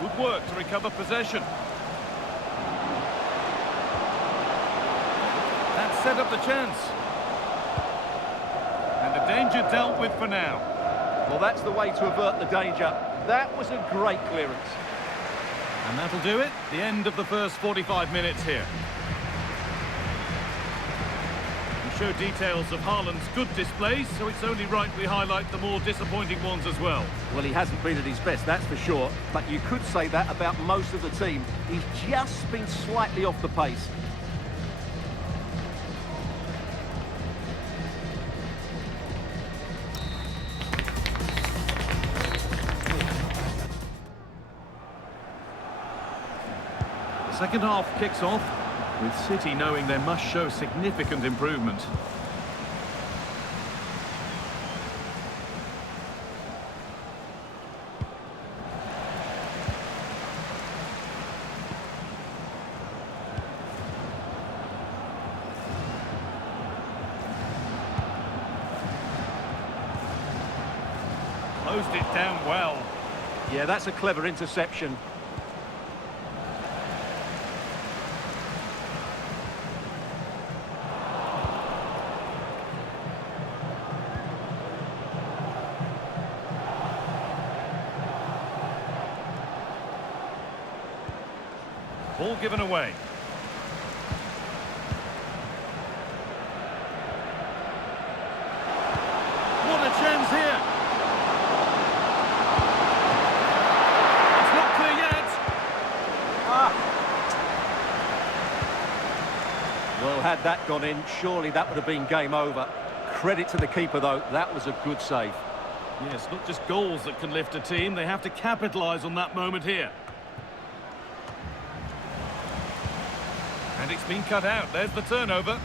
Good work to recover possession. That set up the chance. And the danger dealt with for now. Well, that's the way to avert the danger. That was a great clearance. And that'll do it. The end of the first 45 minutes here. We show details of Haaland's good displays, so it's only right we highlight the more disappointing ones as well. Well, he hasn't been at his best, that's for sure. But you could say that about most of the team. He's just been slightly off the pace. Second half kicks off with City knowing they must show significant improvement. Closed it down well. Yeah, that's a clever interception. Ball given away. What a chance here! It's not clear yet. Well, had that gone in, surely that would have been game over. Credit to the keeper, though. That was a good save. Yes, not just goals that can lift a team. They have to capitalise on that moment here. And it's been cut out. There's the turnover.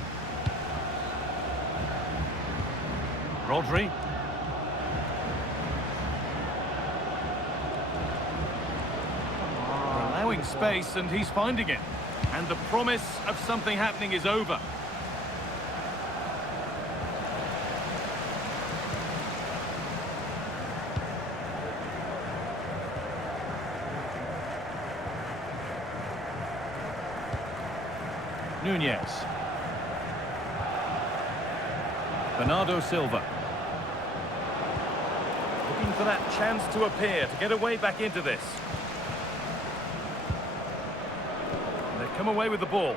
Rodri. Allowing space, and he's finding it. And the promise of something happening is over. Nunez. Bernardo Silva. Looking for that chance to appear, to get away back into this. And they come away with the ball.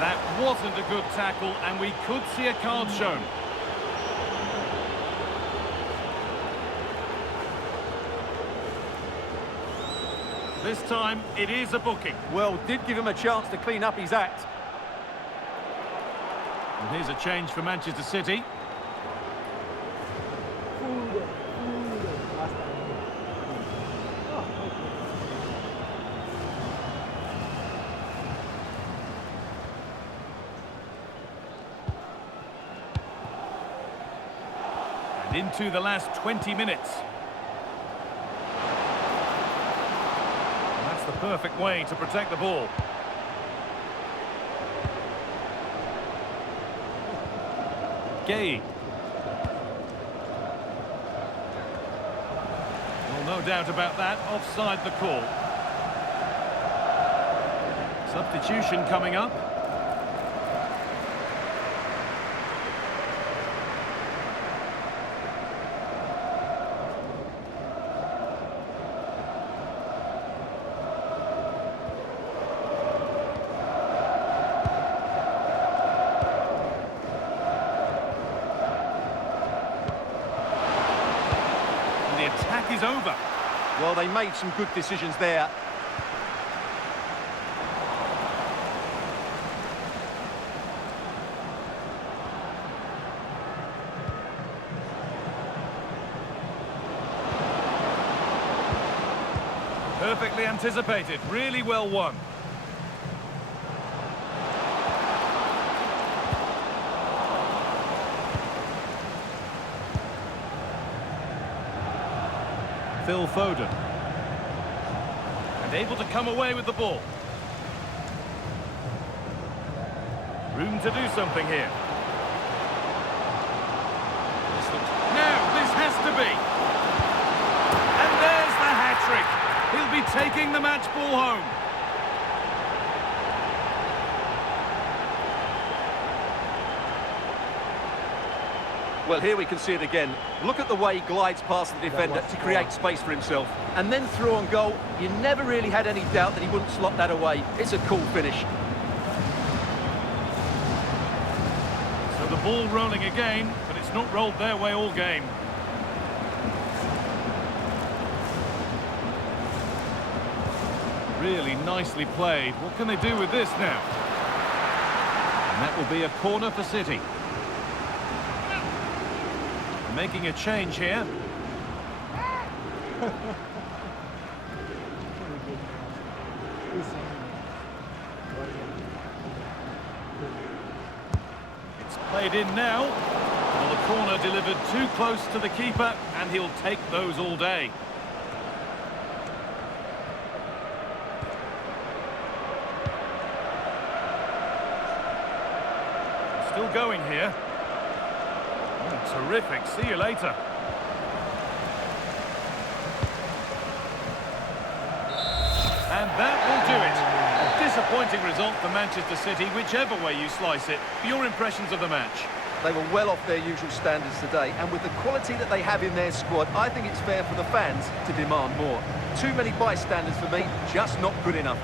That wasn't a good tackle, and we could see a card shown. This time, it is a booking. Well, did give him a chance to clean up his act. And here's a change for Manchester City. And into the last 20 minutes. The perfect way to protect the ball. Gay. Well, no doubt about that. Offside the call. Substitution coming up. Attack is over. Well, they made some good decisions there. Perfectly anticipated, really well won. Phil Foden. And able to come away with the ball. Room to do something here. Now, this has to be. And there's the hat-trick. He'll be taking the match ball home. Well, here we can see it again. Look at the way he glides past the defender to create space for himself. And then through on goal, you never really had any doubt that he wouldn't slot that away. It's a cool finish. So the ball rolling again, but it's not rolled their way all game. Really nicely played. What can they do with this now? And that will be a corner for City. making a change here. It's played in now. Well, the corner delivered too close to the keeper, and he'll take those all day. Still going here. Oh, terrific. See you later. And that will do it. A disappointing result for Manchester City, whichever way you slice it. Your impressions of the match? They were well off their usual standards today, and with the quality that they have in their squad, I think it's fair for the fans to demand more. Too many bystanders for me, just not good enough.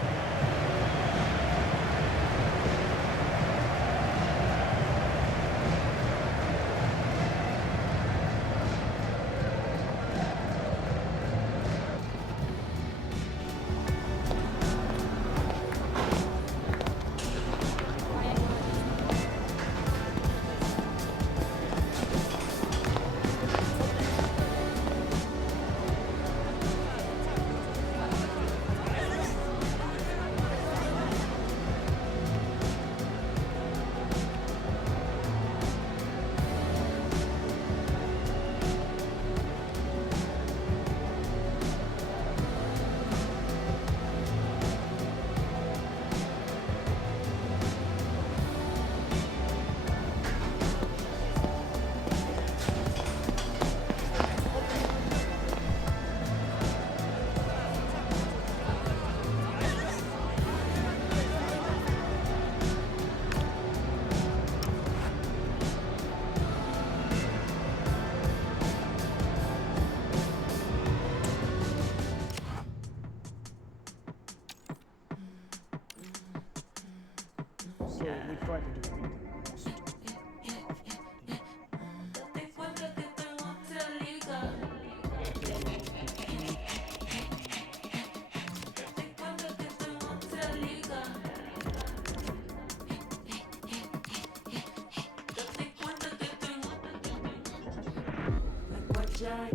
So we try to do it.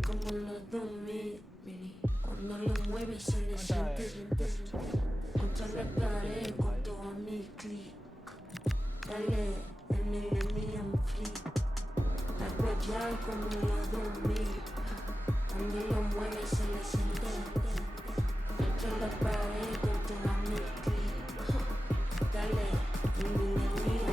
Como los 2000, cuando lo mueves se le siente contra la pared con todo mi clic. Dale, el millennium free. Algo ya como los 2000, cuando lo mueves se le siente contra la pared con todo mi clic. Dale, el millennium free.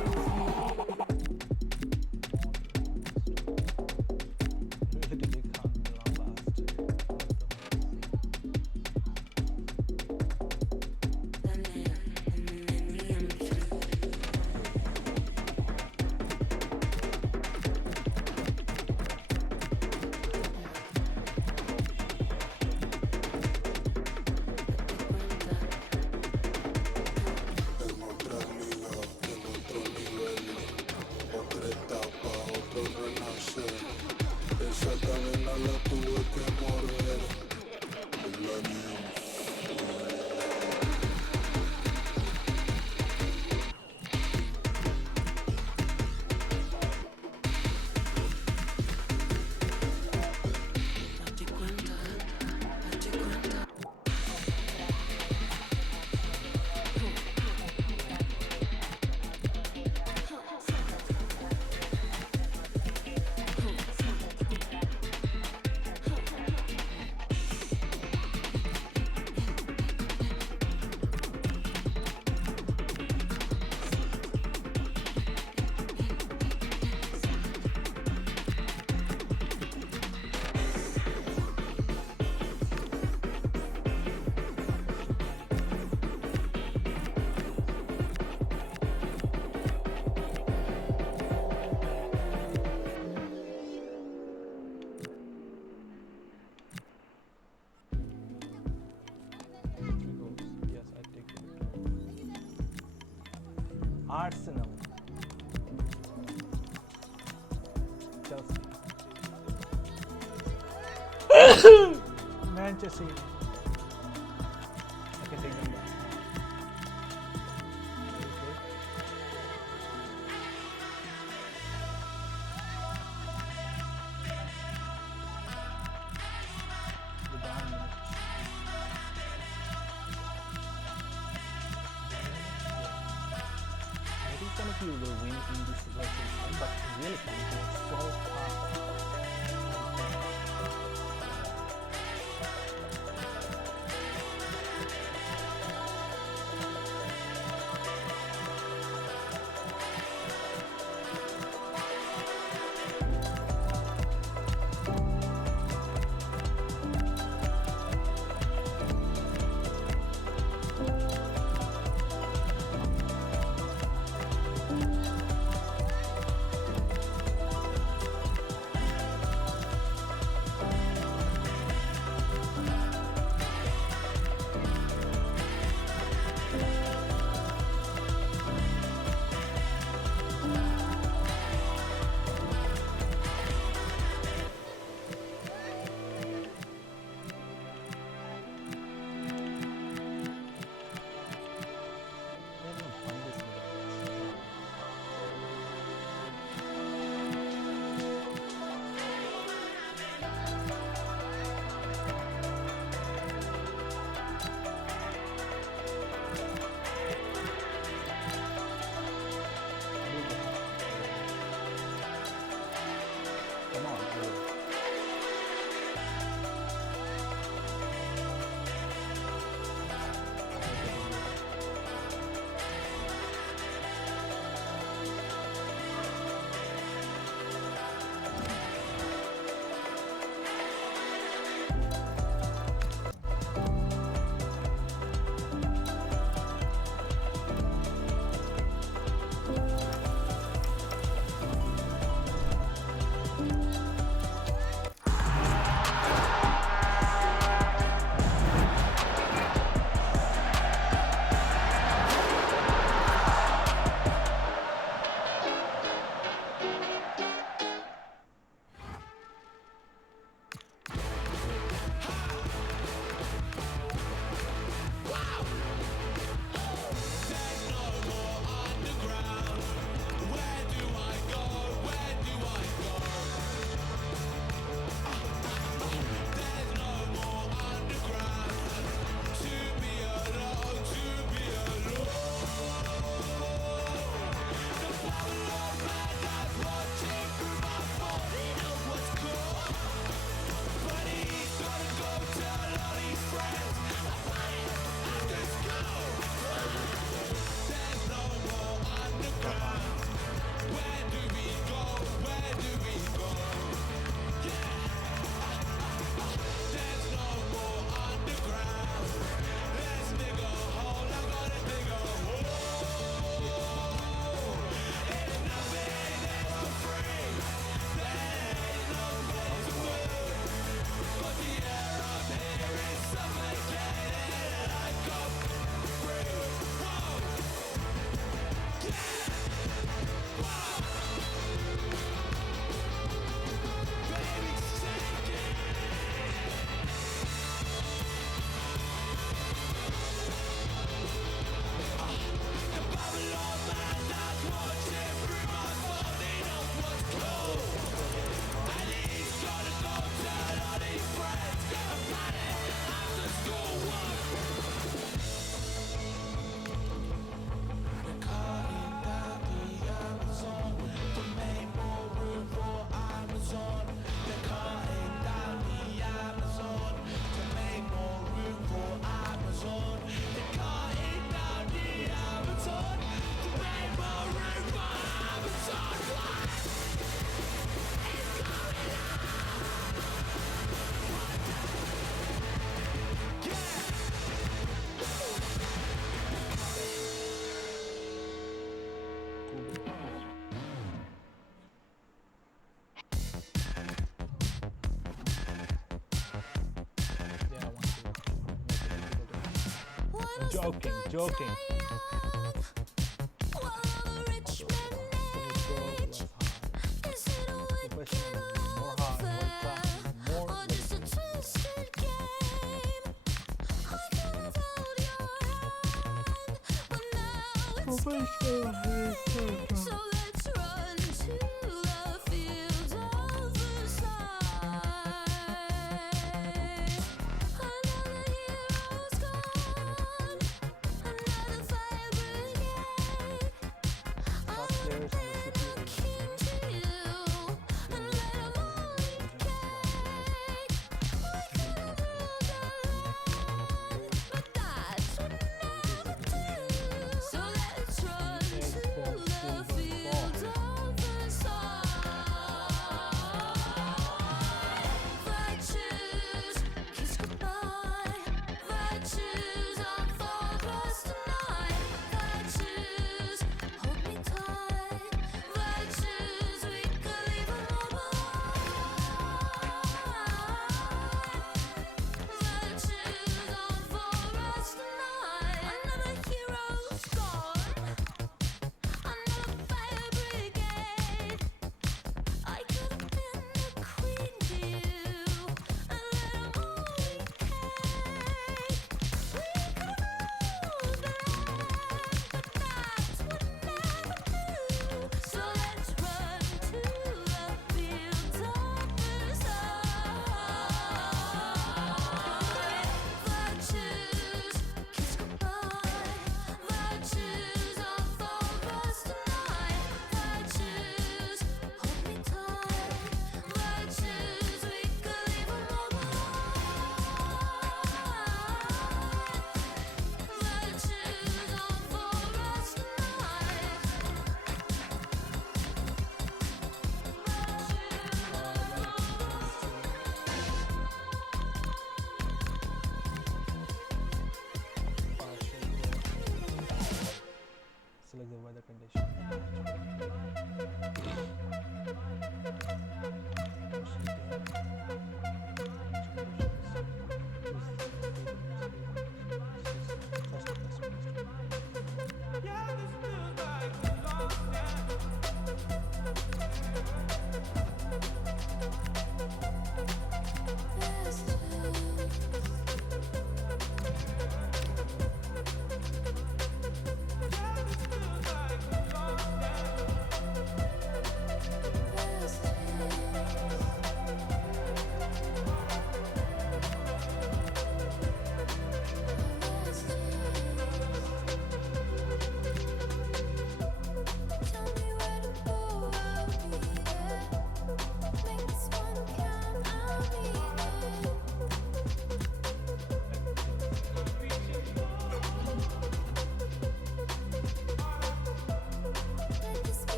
Arsenal, Chelsea, Manchester United. I can take them back. think you will win in this version, but really it's so hard. Joking.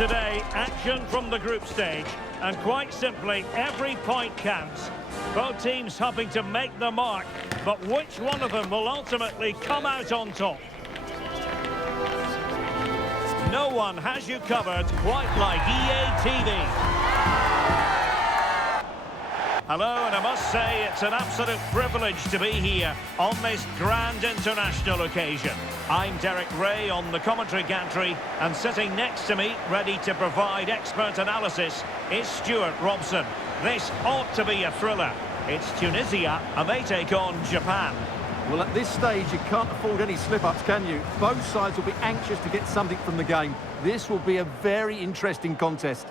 today, action from the group stage. And quite simply, every point counts. Both teams hoping to make the mark, but which one of them will ultimately come out on top? No one has you covered quite like EA TV. Hello, and I must say it's an absolute privilege to be here on this grand international occasion. I'm Derek Ray on the commentary gantry, and sitting next to me, ready to provide expert analysis, is Stuart Robson. This ought to be a thriller. It's Tunisia, and they take on Japan. Well, at this stage, you can't afford any slip-ups, can you? Both sides will be anxious to get something from the game. This will be a very interesting contest.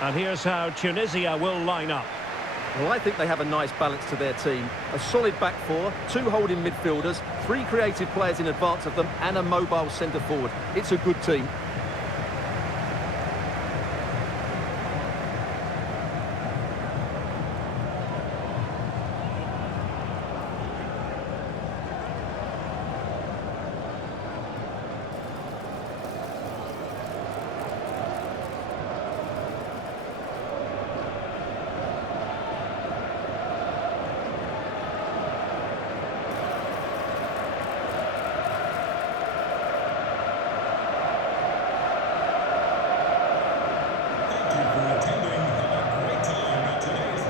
And here's how Tunisia will line up. Well, I think they have a nice balance to their team. A solid back four, two holding midfielders, three creative players in advance of them, and a mobile centre forward. It's a good team.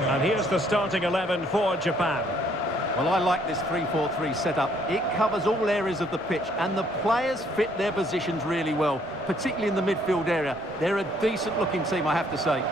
And here's the starting 11 for Japan. Well, I like this 3-4-3 setup. It covers all areas of the pitch, and the players fit their positions really well, particularly in the midfield area. They're a decent-looking team, I have to say.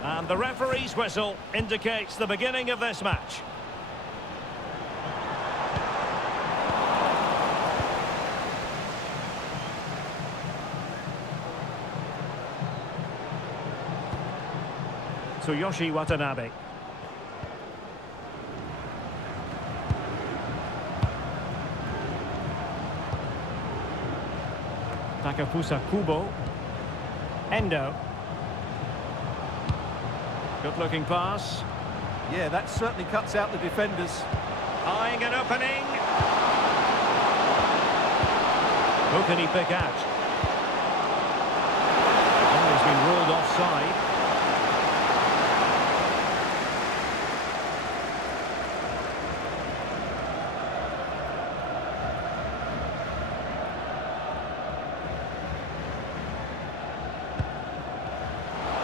And the referee's whistle indicates the beginning of this match. Tsuyoshi Watanabe. Takafusa Kubo. Endo. Good-looking pass. Yeah, that certainly cuts out the defenders. Eyeing an opening. Who can he pick out? Oh, he's been ruled offside.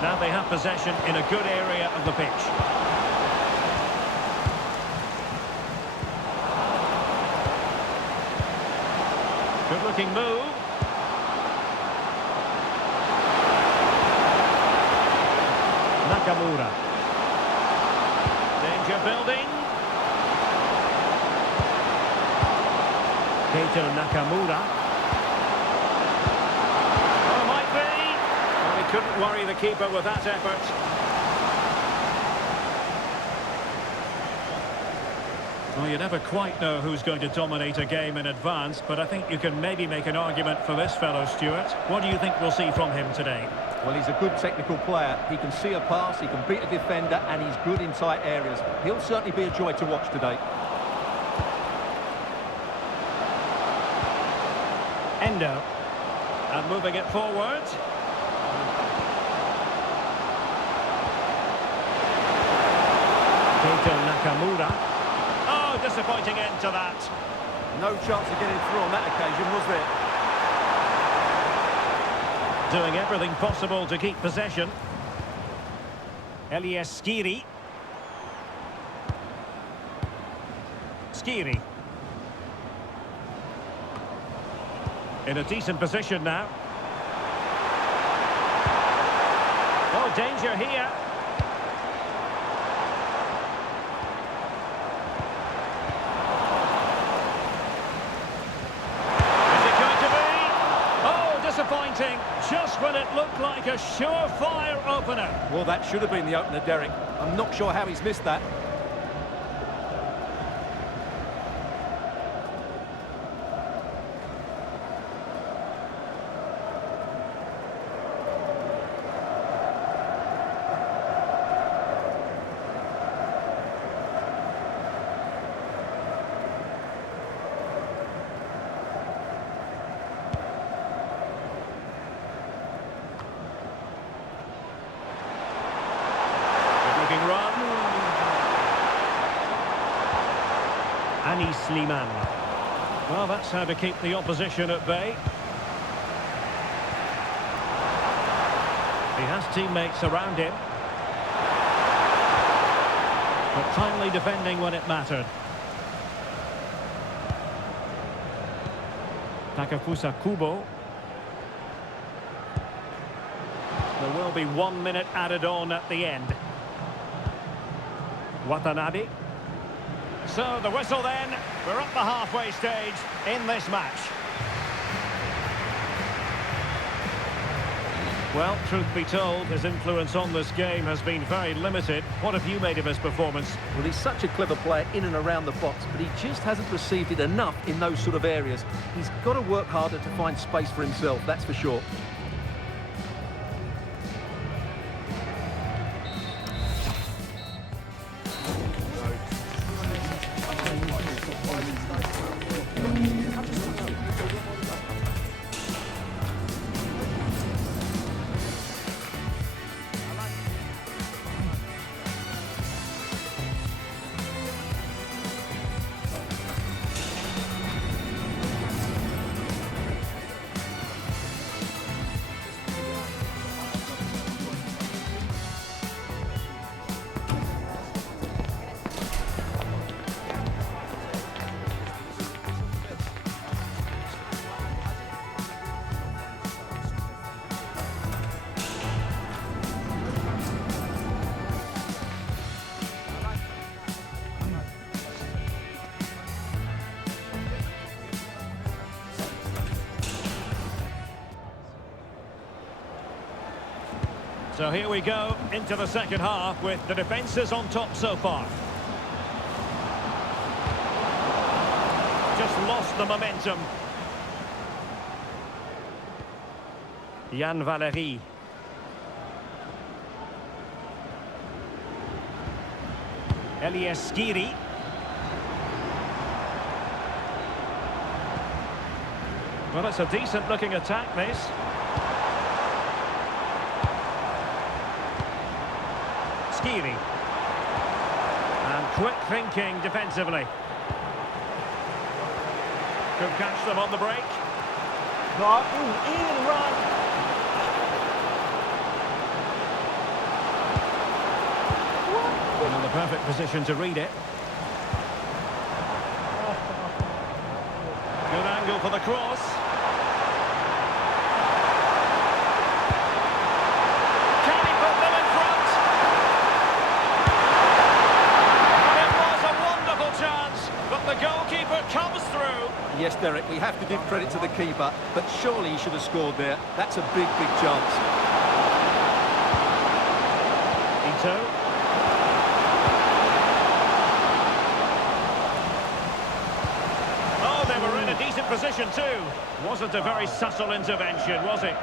Now they have possession in a good area of the pitch. Good-looking move. Nakamura. Danger building. Keito Nakamura. Couldn't worry the keeper with that effort. Well, you never quite know who's going to dominate a game in advance, but I think you can maybe make an argument for this fellow, Stuart. What do you think we'll see from him today? Well, he's a good technical player. He can see a pass, he can beat a defender, and he's good in tight areas. He'll certainly be a joy to watch today. Endo. And moving it forward. Keito Nakamura. Oh, disappointing end to that. No chance of getting through on that occasion, was there? Doing everything possible to keep possession. Elias Skiri. Skiri. In a decent position now. Oh, danger here. Is it going to be? Oh, disappointing. Just when it looked like a surefire opener. Well, that should have been the opener, Derek. I'm not sure how he's missed that. Run. Anis Sliman. Well, that's how to keep the opposition at bay. He has teammates around him. But timely defending when it mattered. Takafusa Kubo. There will be 1 minute added on at the end. Watanabe. So the whistle then. We're up the halfway stage in this match. Well, truth be told, his influence on this game has been very limited. What have you made of his performance? Well, he's such a clever player in and around the box, but he just hasn't received it enough in those sort of areas. He's got to work harder to find space for himself, that's for sure. So here we go into the second half with the defences on top so far. Just lost the momentum. Yann Valery. Elias Skiri. Well, it's a decent looking attack, this. Skiri. And quick thinking defensively. Could catch them on the break. Got in run. In the perfect position to read it. Good angle for the cross. Can he put them in front? It was a wonderful chance, but the goalkeeper comes through. Yes, Derek, we have to give credit to the keeper, but surely he should have scored there. That's a big, big chance. Ito. Oh, they were in a decent position too. Wasn't a very subtle intervention, was it?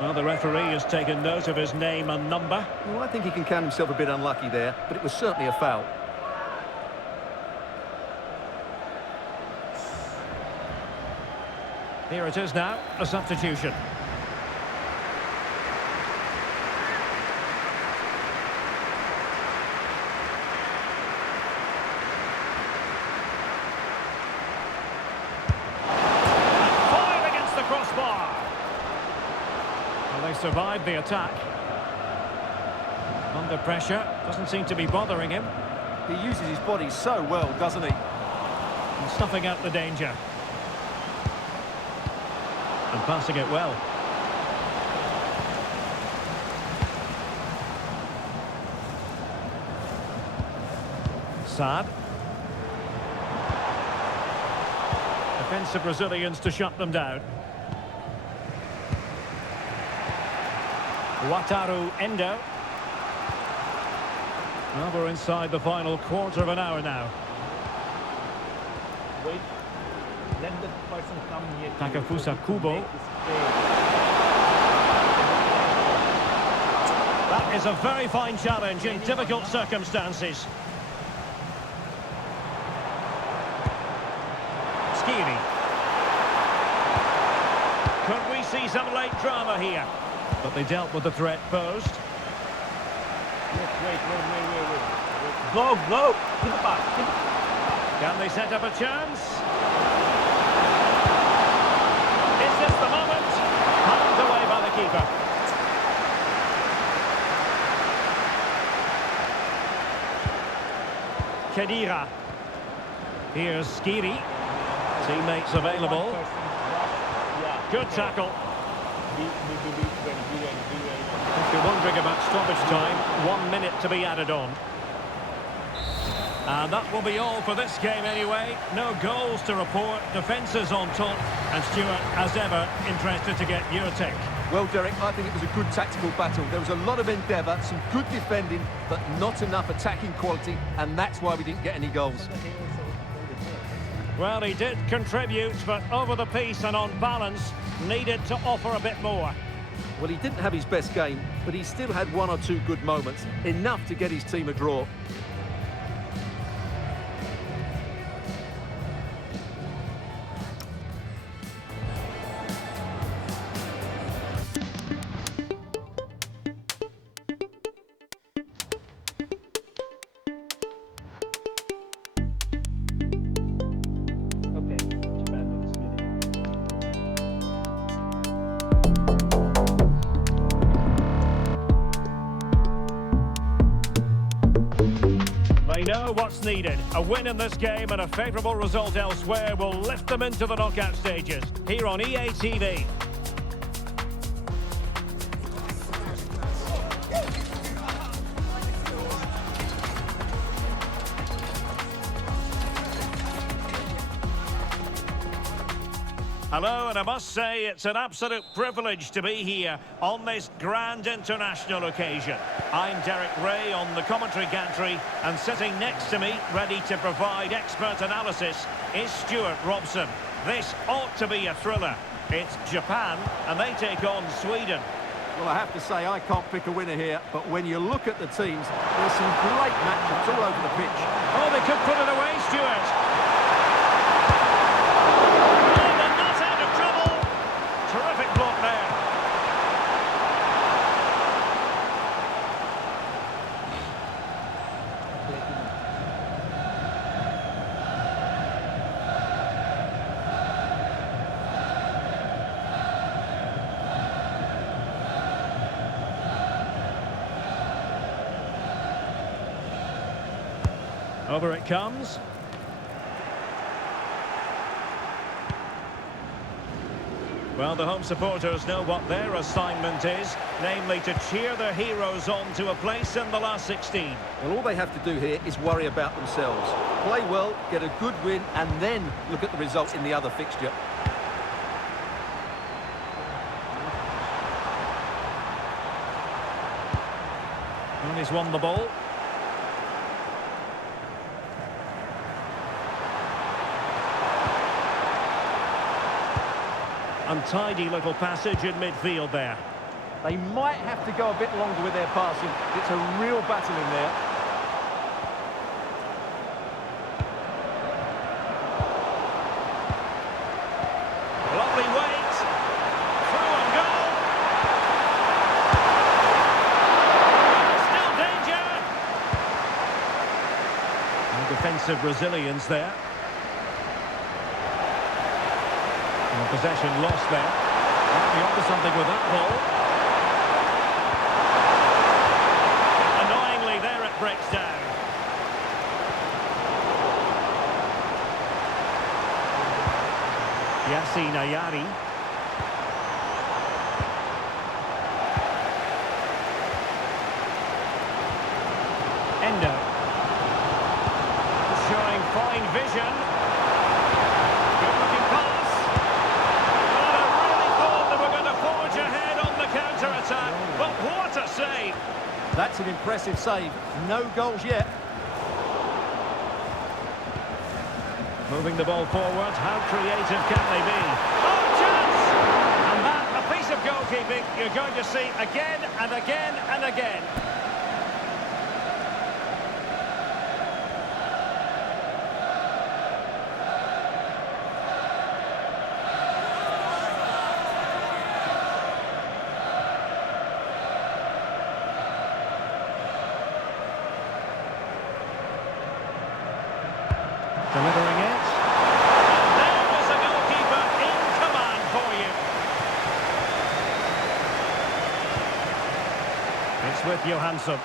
Well, the referee has taken note of his name and number. Well, I think he can count himself a bit unlucky there, but it was certainly a foul. Here it is now, a substitution. survived the attack. Under pressure, doesn't seem to be bothering him. He uses his body so well, doesn't he? And snuffing out the danger. And passing it well. Sad. Defensive Brazilians to shut them down. Wataru Endo. Well, we're inside the final quarter of an hour now. Wait. Let the person come near. Takafusa Kubo. That is a very fine challenge in difficult circumstances. Skiri. Could we see some late drama here? But they dealt with the threat posed. Wait. Go. Hit the pass. Can they set up a chance? Is this the moment? Pulled away by the keeper. Khedira. Here's Skiri. Teammates available. Good tackle. If you're wondering about stoppage time, 1 minute to be added on. And that will be all for this game anyway. No goals to report, defences on top. And Stuart, as ever, interested to get your take. Well, Derek, I think it was a good tactical battle. There was a lot of endeavour, some good defending, but not enough attacking quality, and that's why we didn't get any goals. Well, he did contribute, but over the piece and on balance, needed to offer a bit more. Well, he didn't have his best game, but he still had 1 or 2 good moments, enough to get his team a draw. They know what's needed. A win in this game and a favourable result elsewhere will lift them into the knockout stages. Here on EA TV. Hello, and I must say it's an absolute privilege to be here on this grand international occasion. I'm Derek Ray on the commentary gantry, and sitting next to me, ready to provide expert analysis, is Stuart Robson. This ought to be a thriller. It's Japan, and they take on Sweden. Well, I have to say, I can't pick a winner here, but when you look at the teams, there's some great matchups all over the pitch. Oh, they could put it away, Stuart. Terrific block there. Over it comes. Well, the home supporters know what their assignment is, namely to cheer their heroes on to a place in the last 16. Well, all they have to do here is worry about themselves. Play well, get a good win, and then look at the result in the other fixture. And he's won the ball. Untidy little passage in midfield there. They might have to go a bit longer with their passing. It's a real battle in there. Lovely weight. Through and goal. Still danger. And defensive resilience there. Possession lost there. Might be onto something with that ball. Nayari. Endo. Showing fine vision. Good looking pass. Well, I really thought they were going to forge ahead on the counter-attack, but what a save! That's an impressive save. No goals yet. Moving the ball forward, how creative can they be? Oh, chance! And that, a piece of goalkeeping you're going to see again and again and again. Delivering it. And there was the goalkeeper in command for you. It's with Johansson.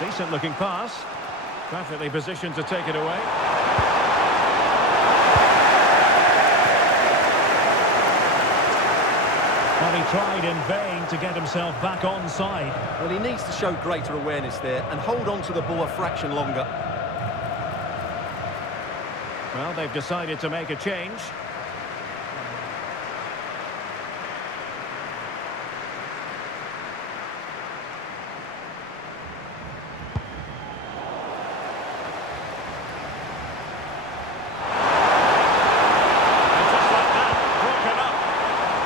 Decent looking pass. Perfectly positioned to take it away. Well, he tried in vain to get himself back onside. Well, he needs to show greater awareness there and hold on to the ball a fraction longer. Well, they've decided to make a change. And just like that, broken up.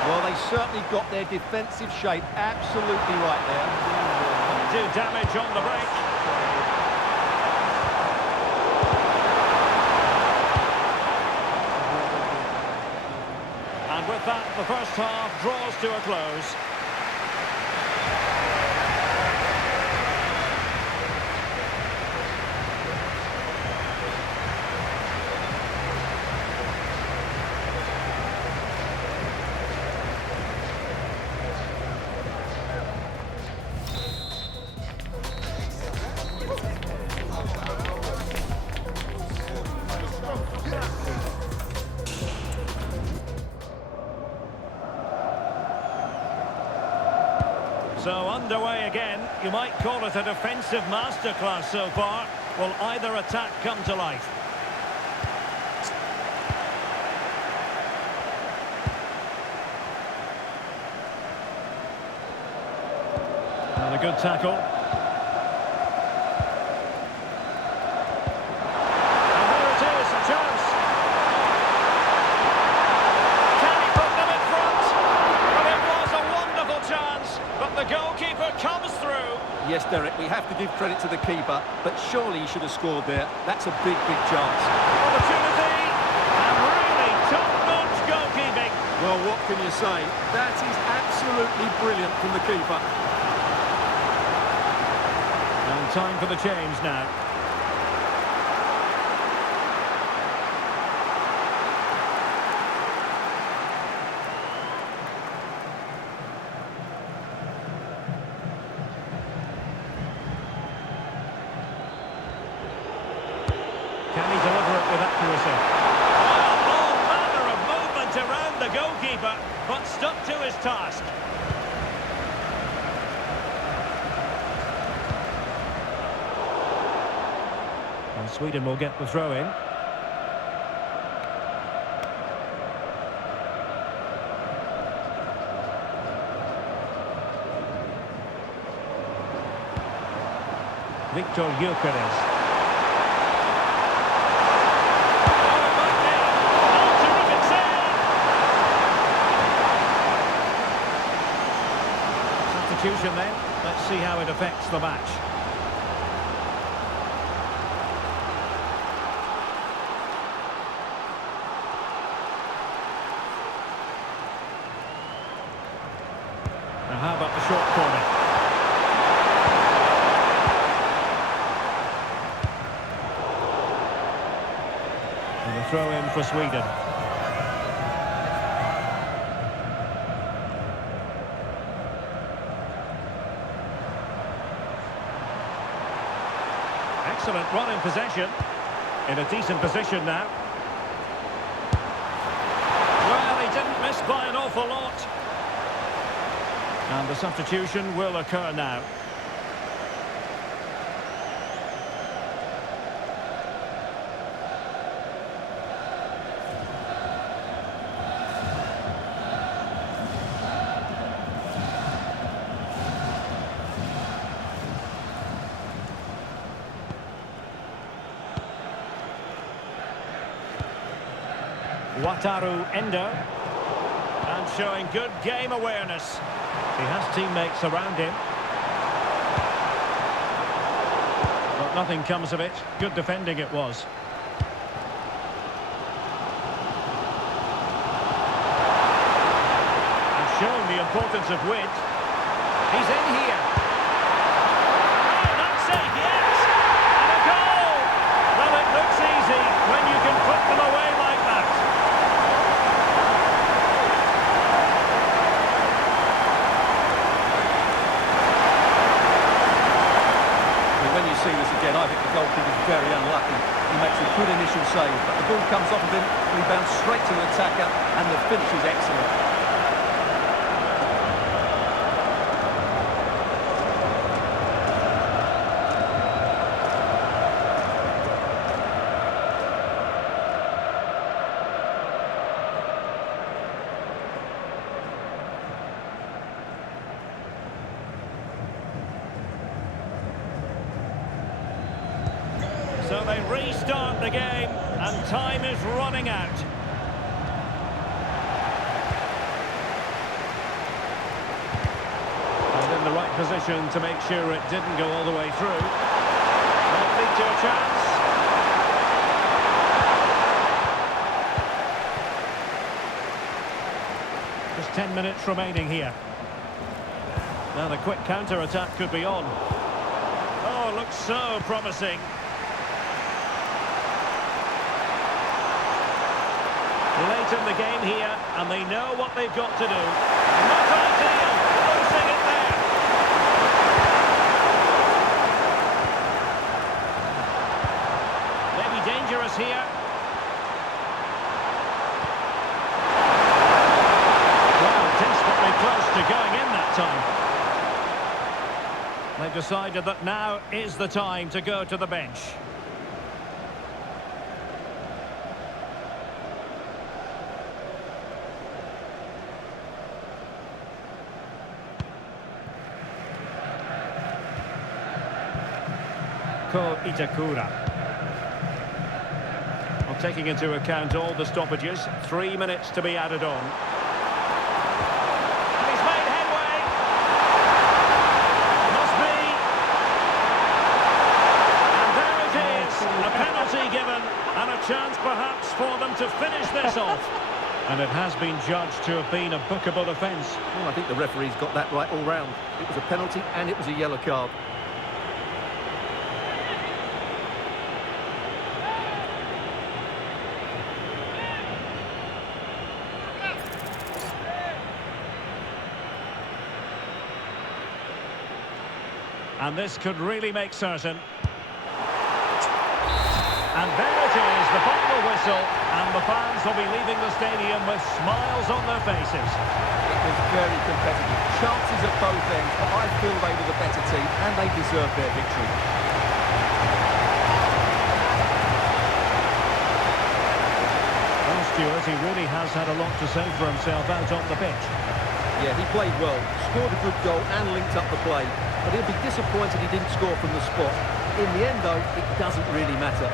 Well, they certainly got their defensive shape absolutely right there. Do damage on the break. And with that, the first half draws to a close. So underway again. You might call it a defensive masterclass so far. Will either attack come to life? And a good tackle. And there it is, a chance. Can he put them in front? Well, it was a wonderful chance, but the goalkeeper comes through. Yes, Derek, we have to give credit to the keeper, but surely he should have scored there. That's a big, big chance. Opportunity, and really top-notch goalkeeping. Well, what can you say? That is absolutely brilliant from the keeper. And time for the change now. Can he deliver it with accuracy? All manner of movement around the goalkeeper, but stuck to his task. And Sweden will get the throw in. Victor Gyökeres. Substitution then. Let's see how it affects the match. Now how about the short corner? And a throw in for Sweden. Excellent run in possession. In a decent position now. missed by an awful lot. And the substitution will occur now. Wataru Endo, and showing good game awareness. He has teammates around him, but nothing comes of it. Good defending it was. And showing the importance of width. He's in here. Oh, that's it, yes! And a goal! Well, it looks easy when you can put them away like that. When you see this again, I think the goalkeeper is very unlucky. He makes a good initial save, but the ball comes off of him, rebounds straight to the attacker, and the finish is excellent. So they restart the game, and time is running out. And in the right position to make sure it didn't go all the way through. Might lead to a chance. Just 10 minutes remaining here. Now the quick counter-attack could be on. Oh, looks so promising. Late in the game here, and they know what they've got to do. Not ideal, losing it there. Maybe dangerous here. Well, desperately close to going in that time. They've decided that now is the time to go to the bench. Itakura. Well, taking into account all the stoppages, 3 minutes to be added on. And he's made headway. Must be. And there it is, a penalty given, and a chance perhaps for them to finish this off. And it has been judged to have been a bookable offence. Well, I think the referee's got that right all round. It was a penalty and it was a yellow card. And this could really make certain. And there it is, the final whistle, and the fans will be leaving the stadium with smiles on their faces. It was very competitive. Chances at both ends, but I feel they were the better team, and they deserved their victory. Well, Stuart, he really has had a lot to say for himself out on the pitch. Yeah, he played well, scored a good goal and linked up the play. But he'll be disappointed he didn't score from the spot. In the end, though, it doesn't really matter.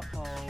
Uh-oh.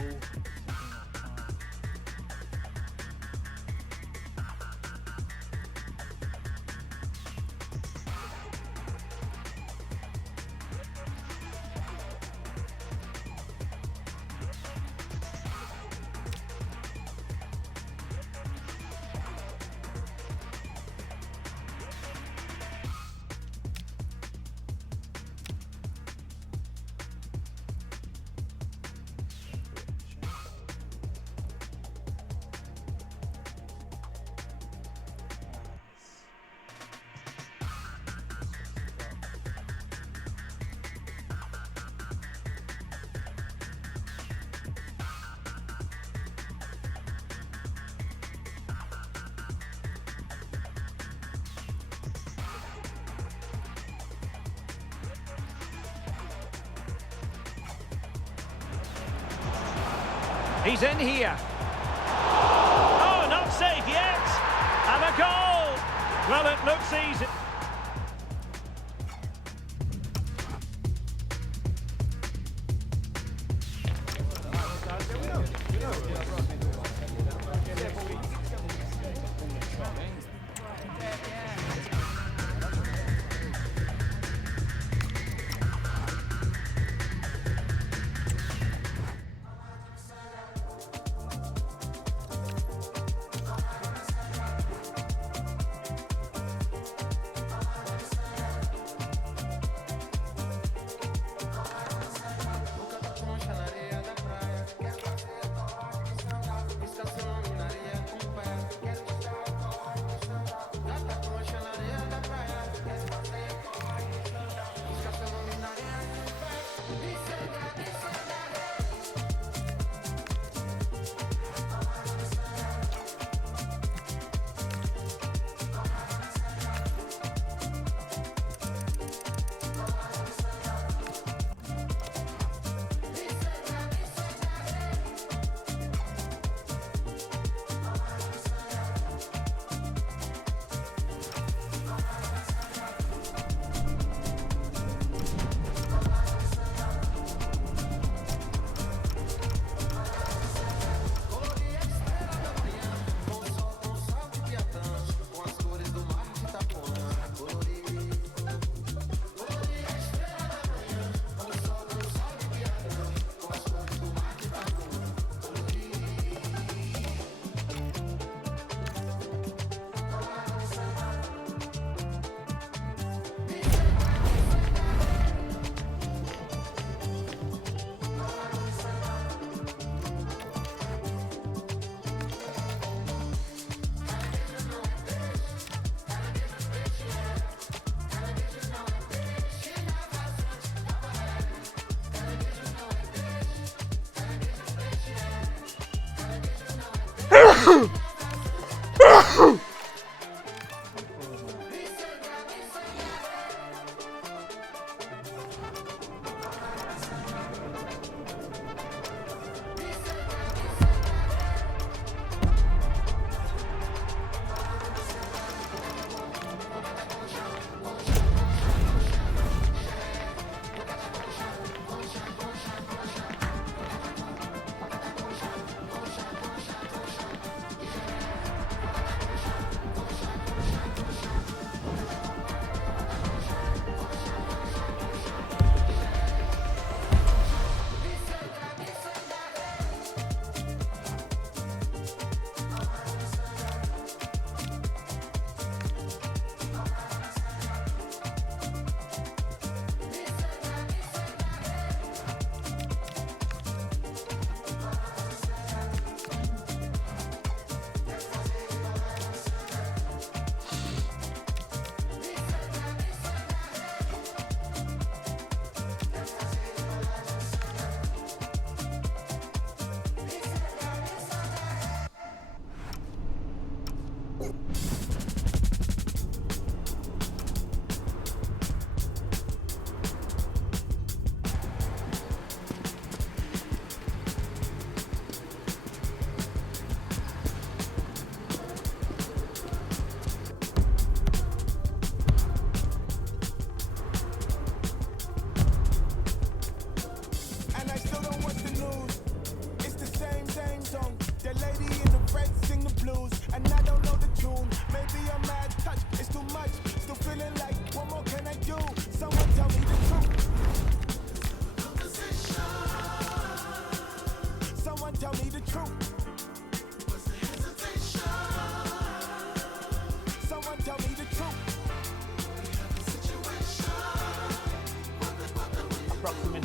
He's in here. Oh, not safe yet. And a goal. Well, it looks easy.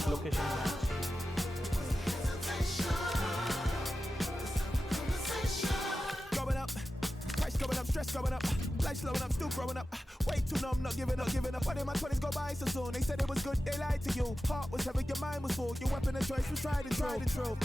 location match. Going up, price going up, stress going up, life slowing up, still growing up. Way too numb, not giving up. One in my 20s go by so soon. They said it was good, they lied to you. Heart was heavy, your mind was full. Your weapon of choice was tried and true.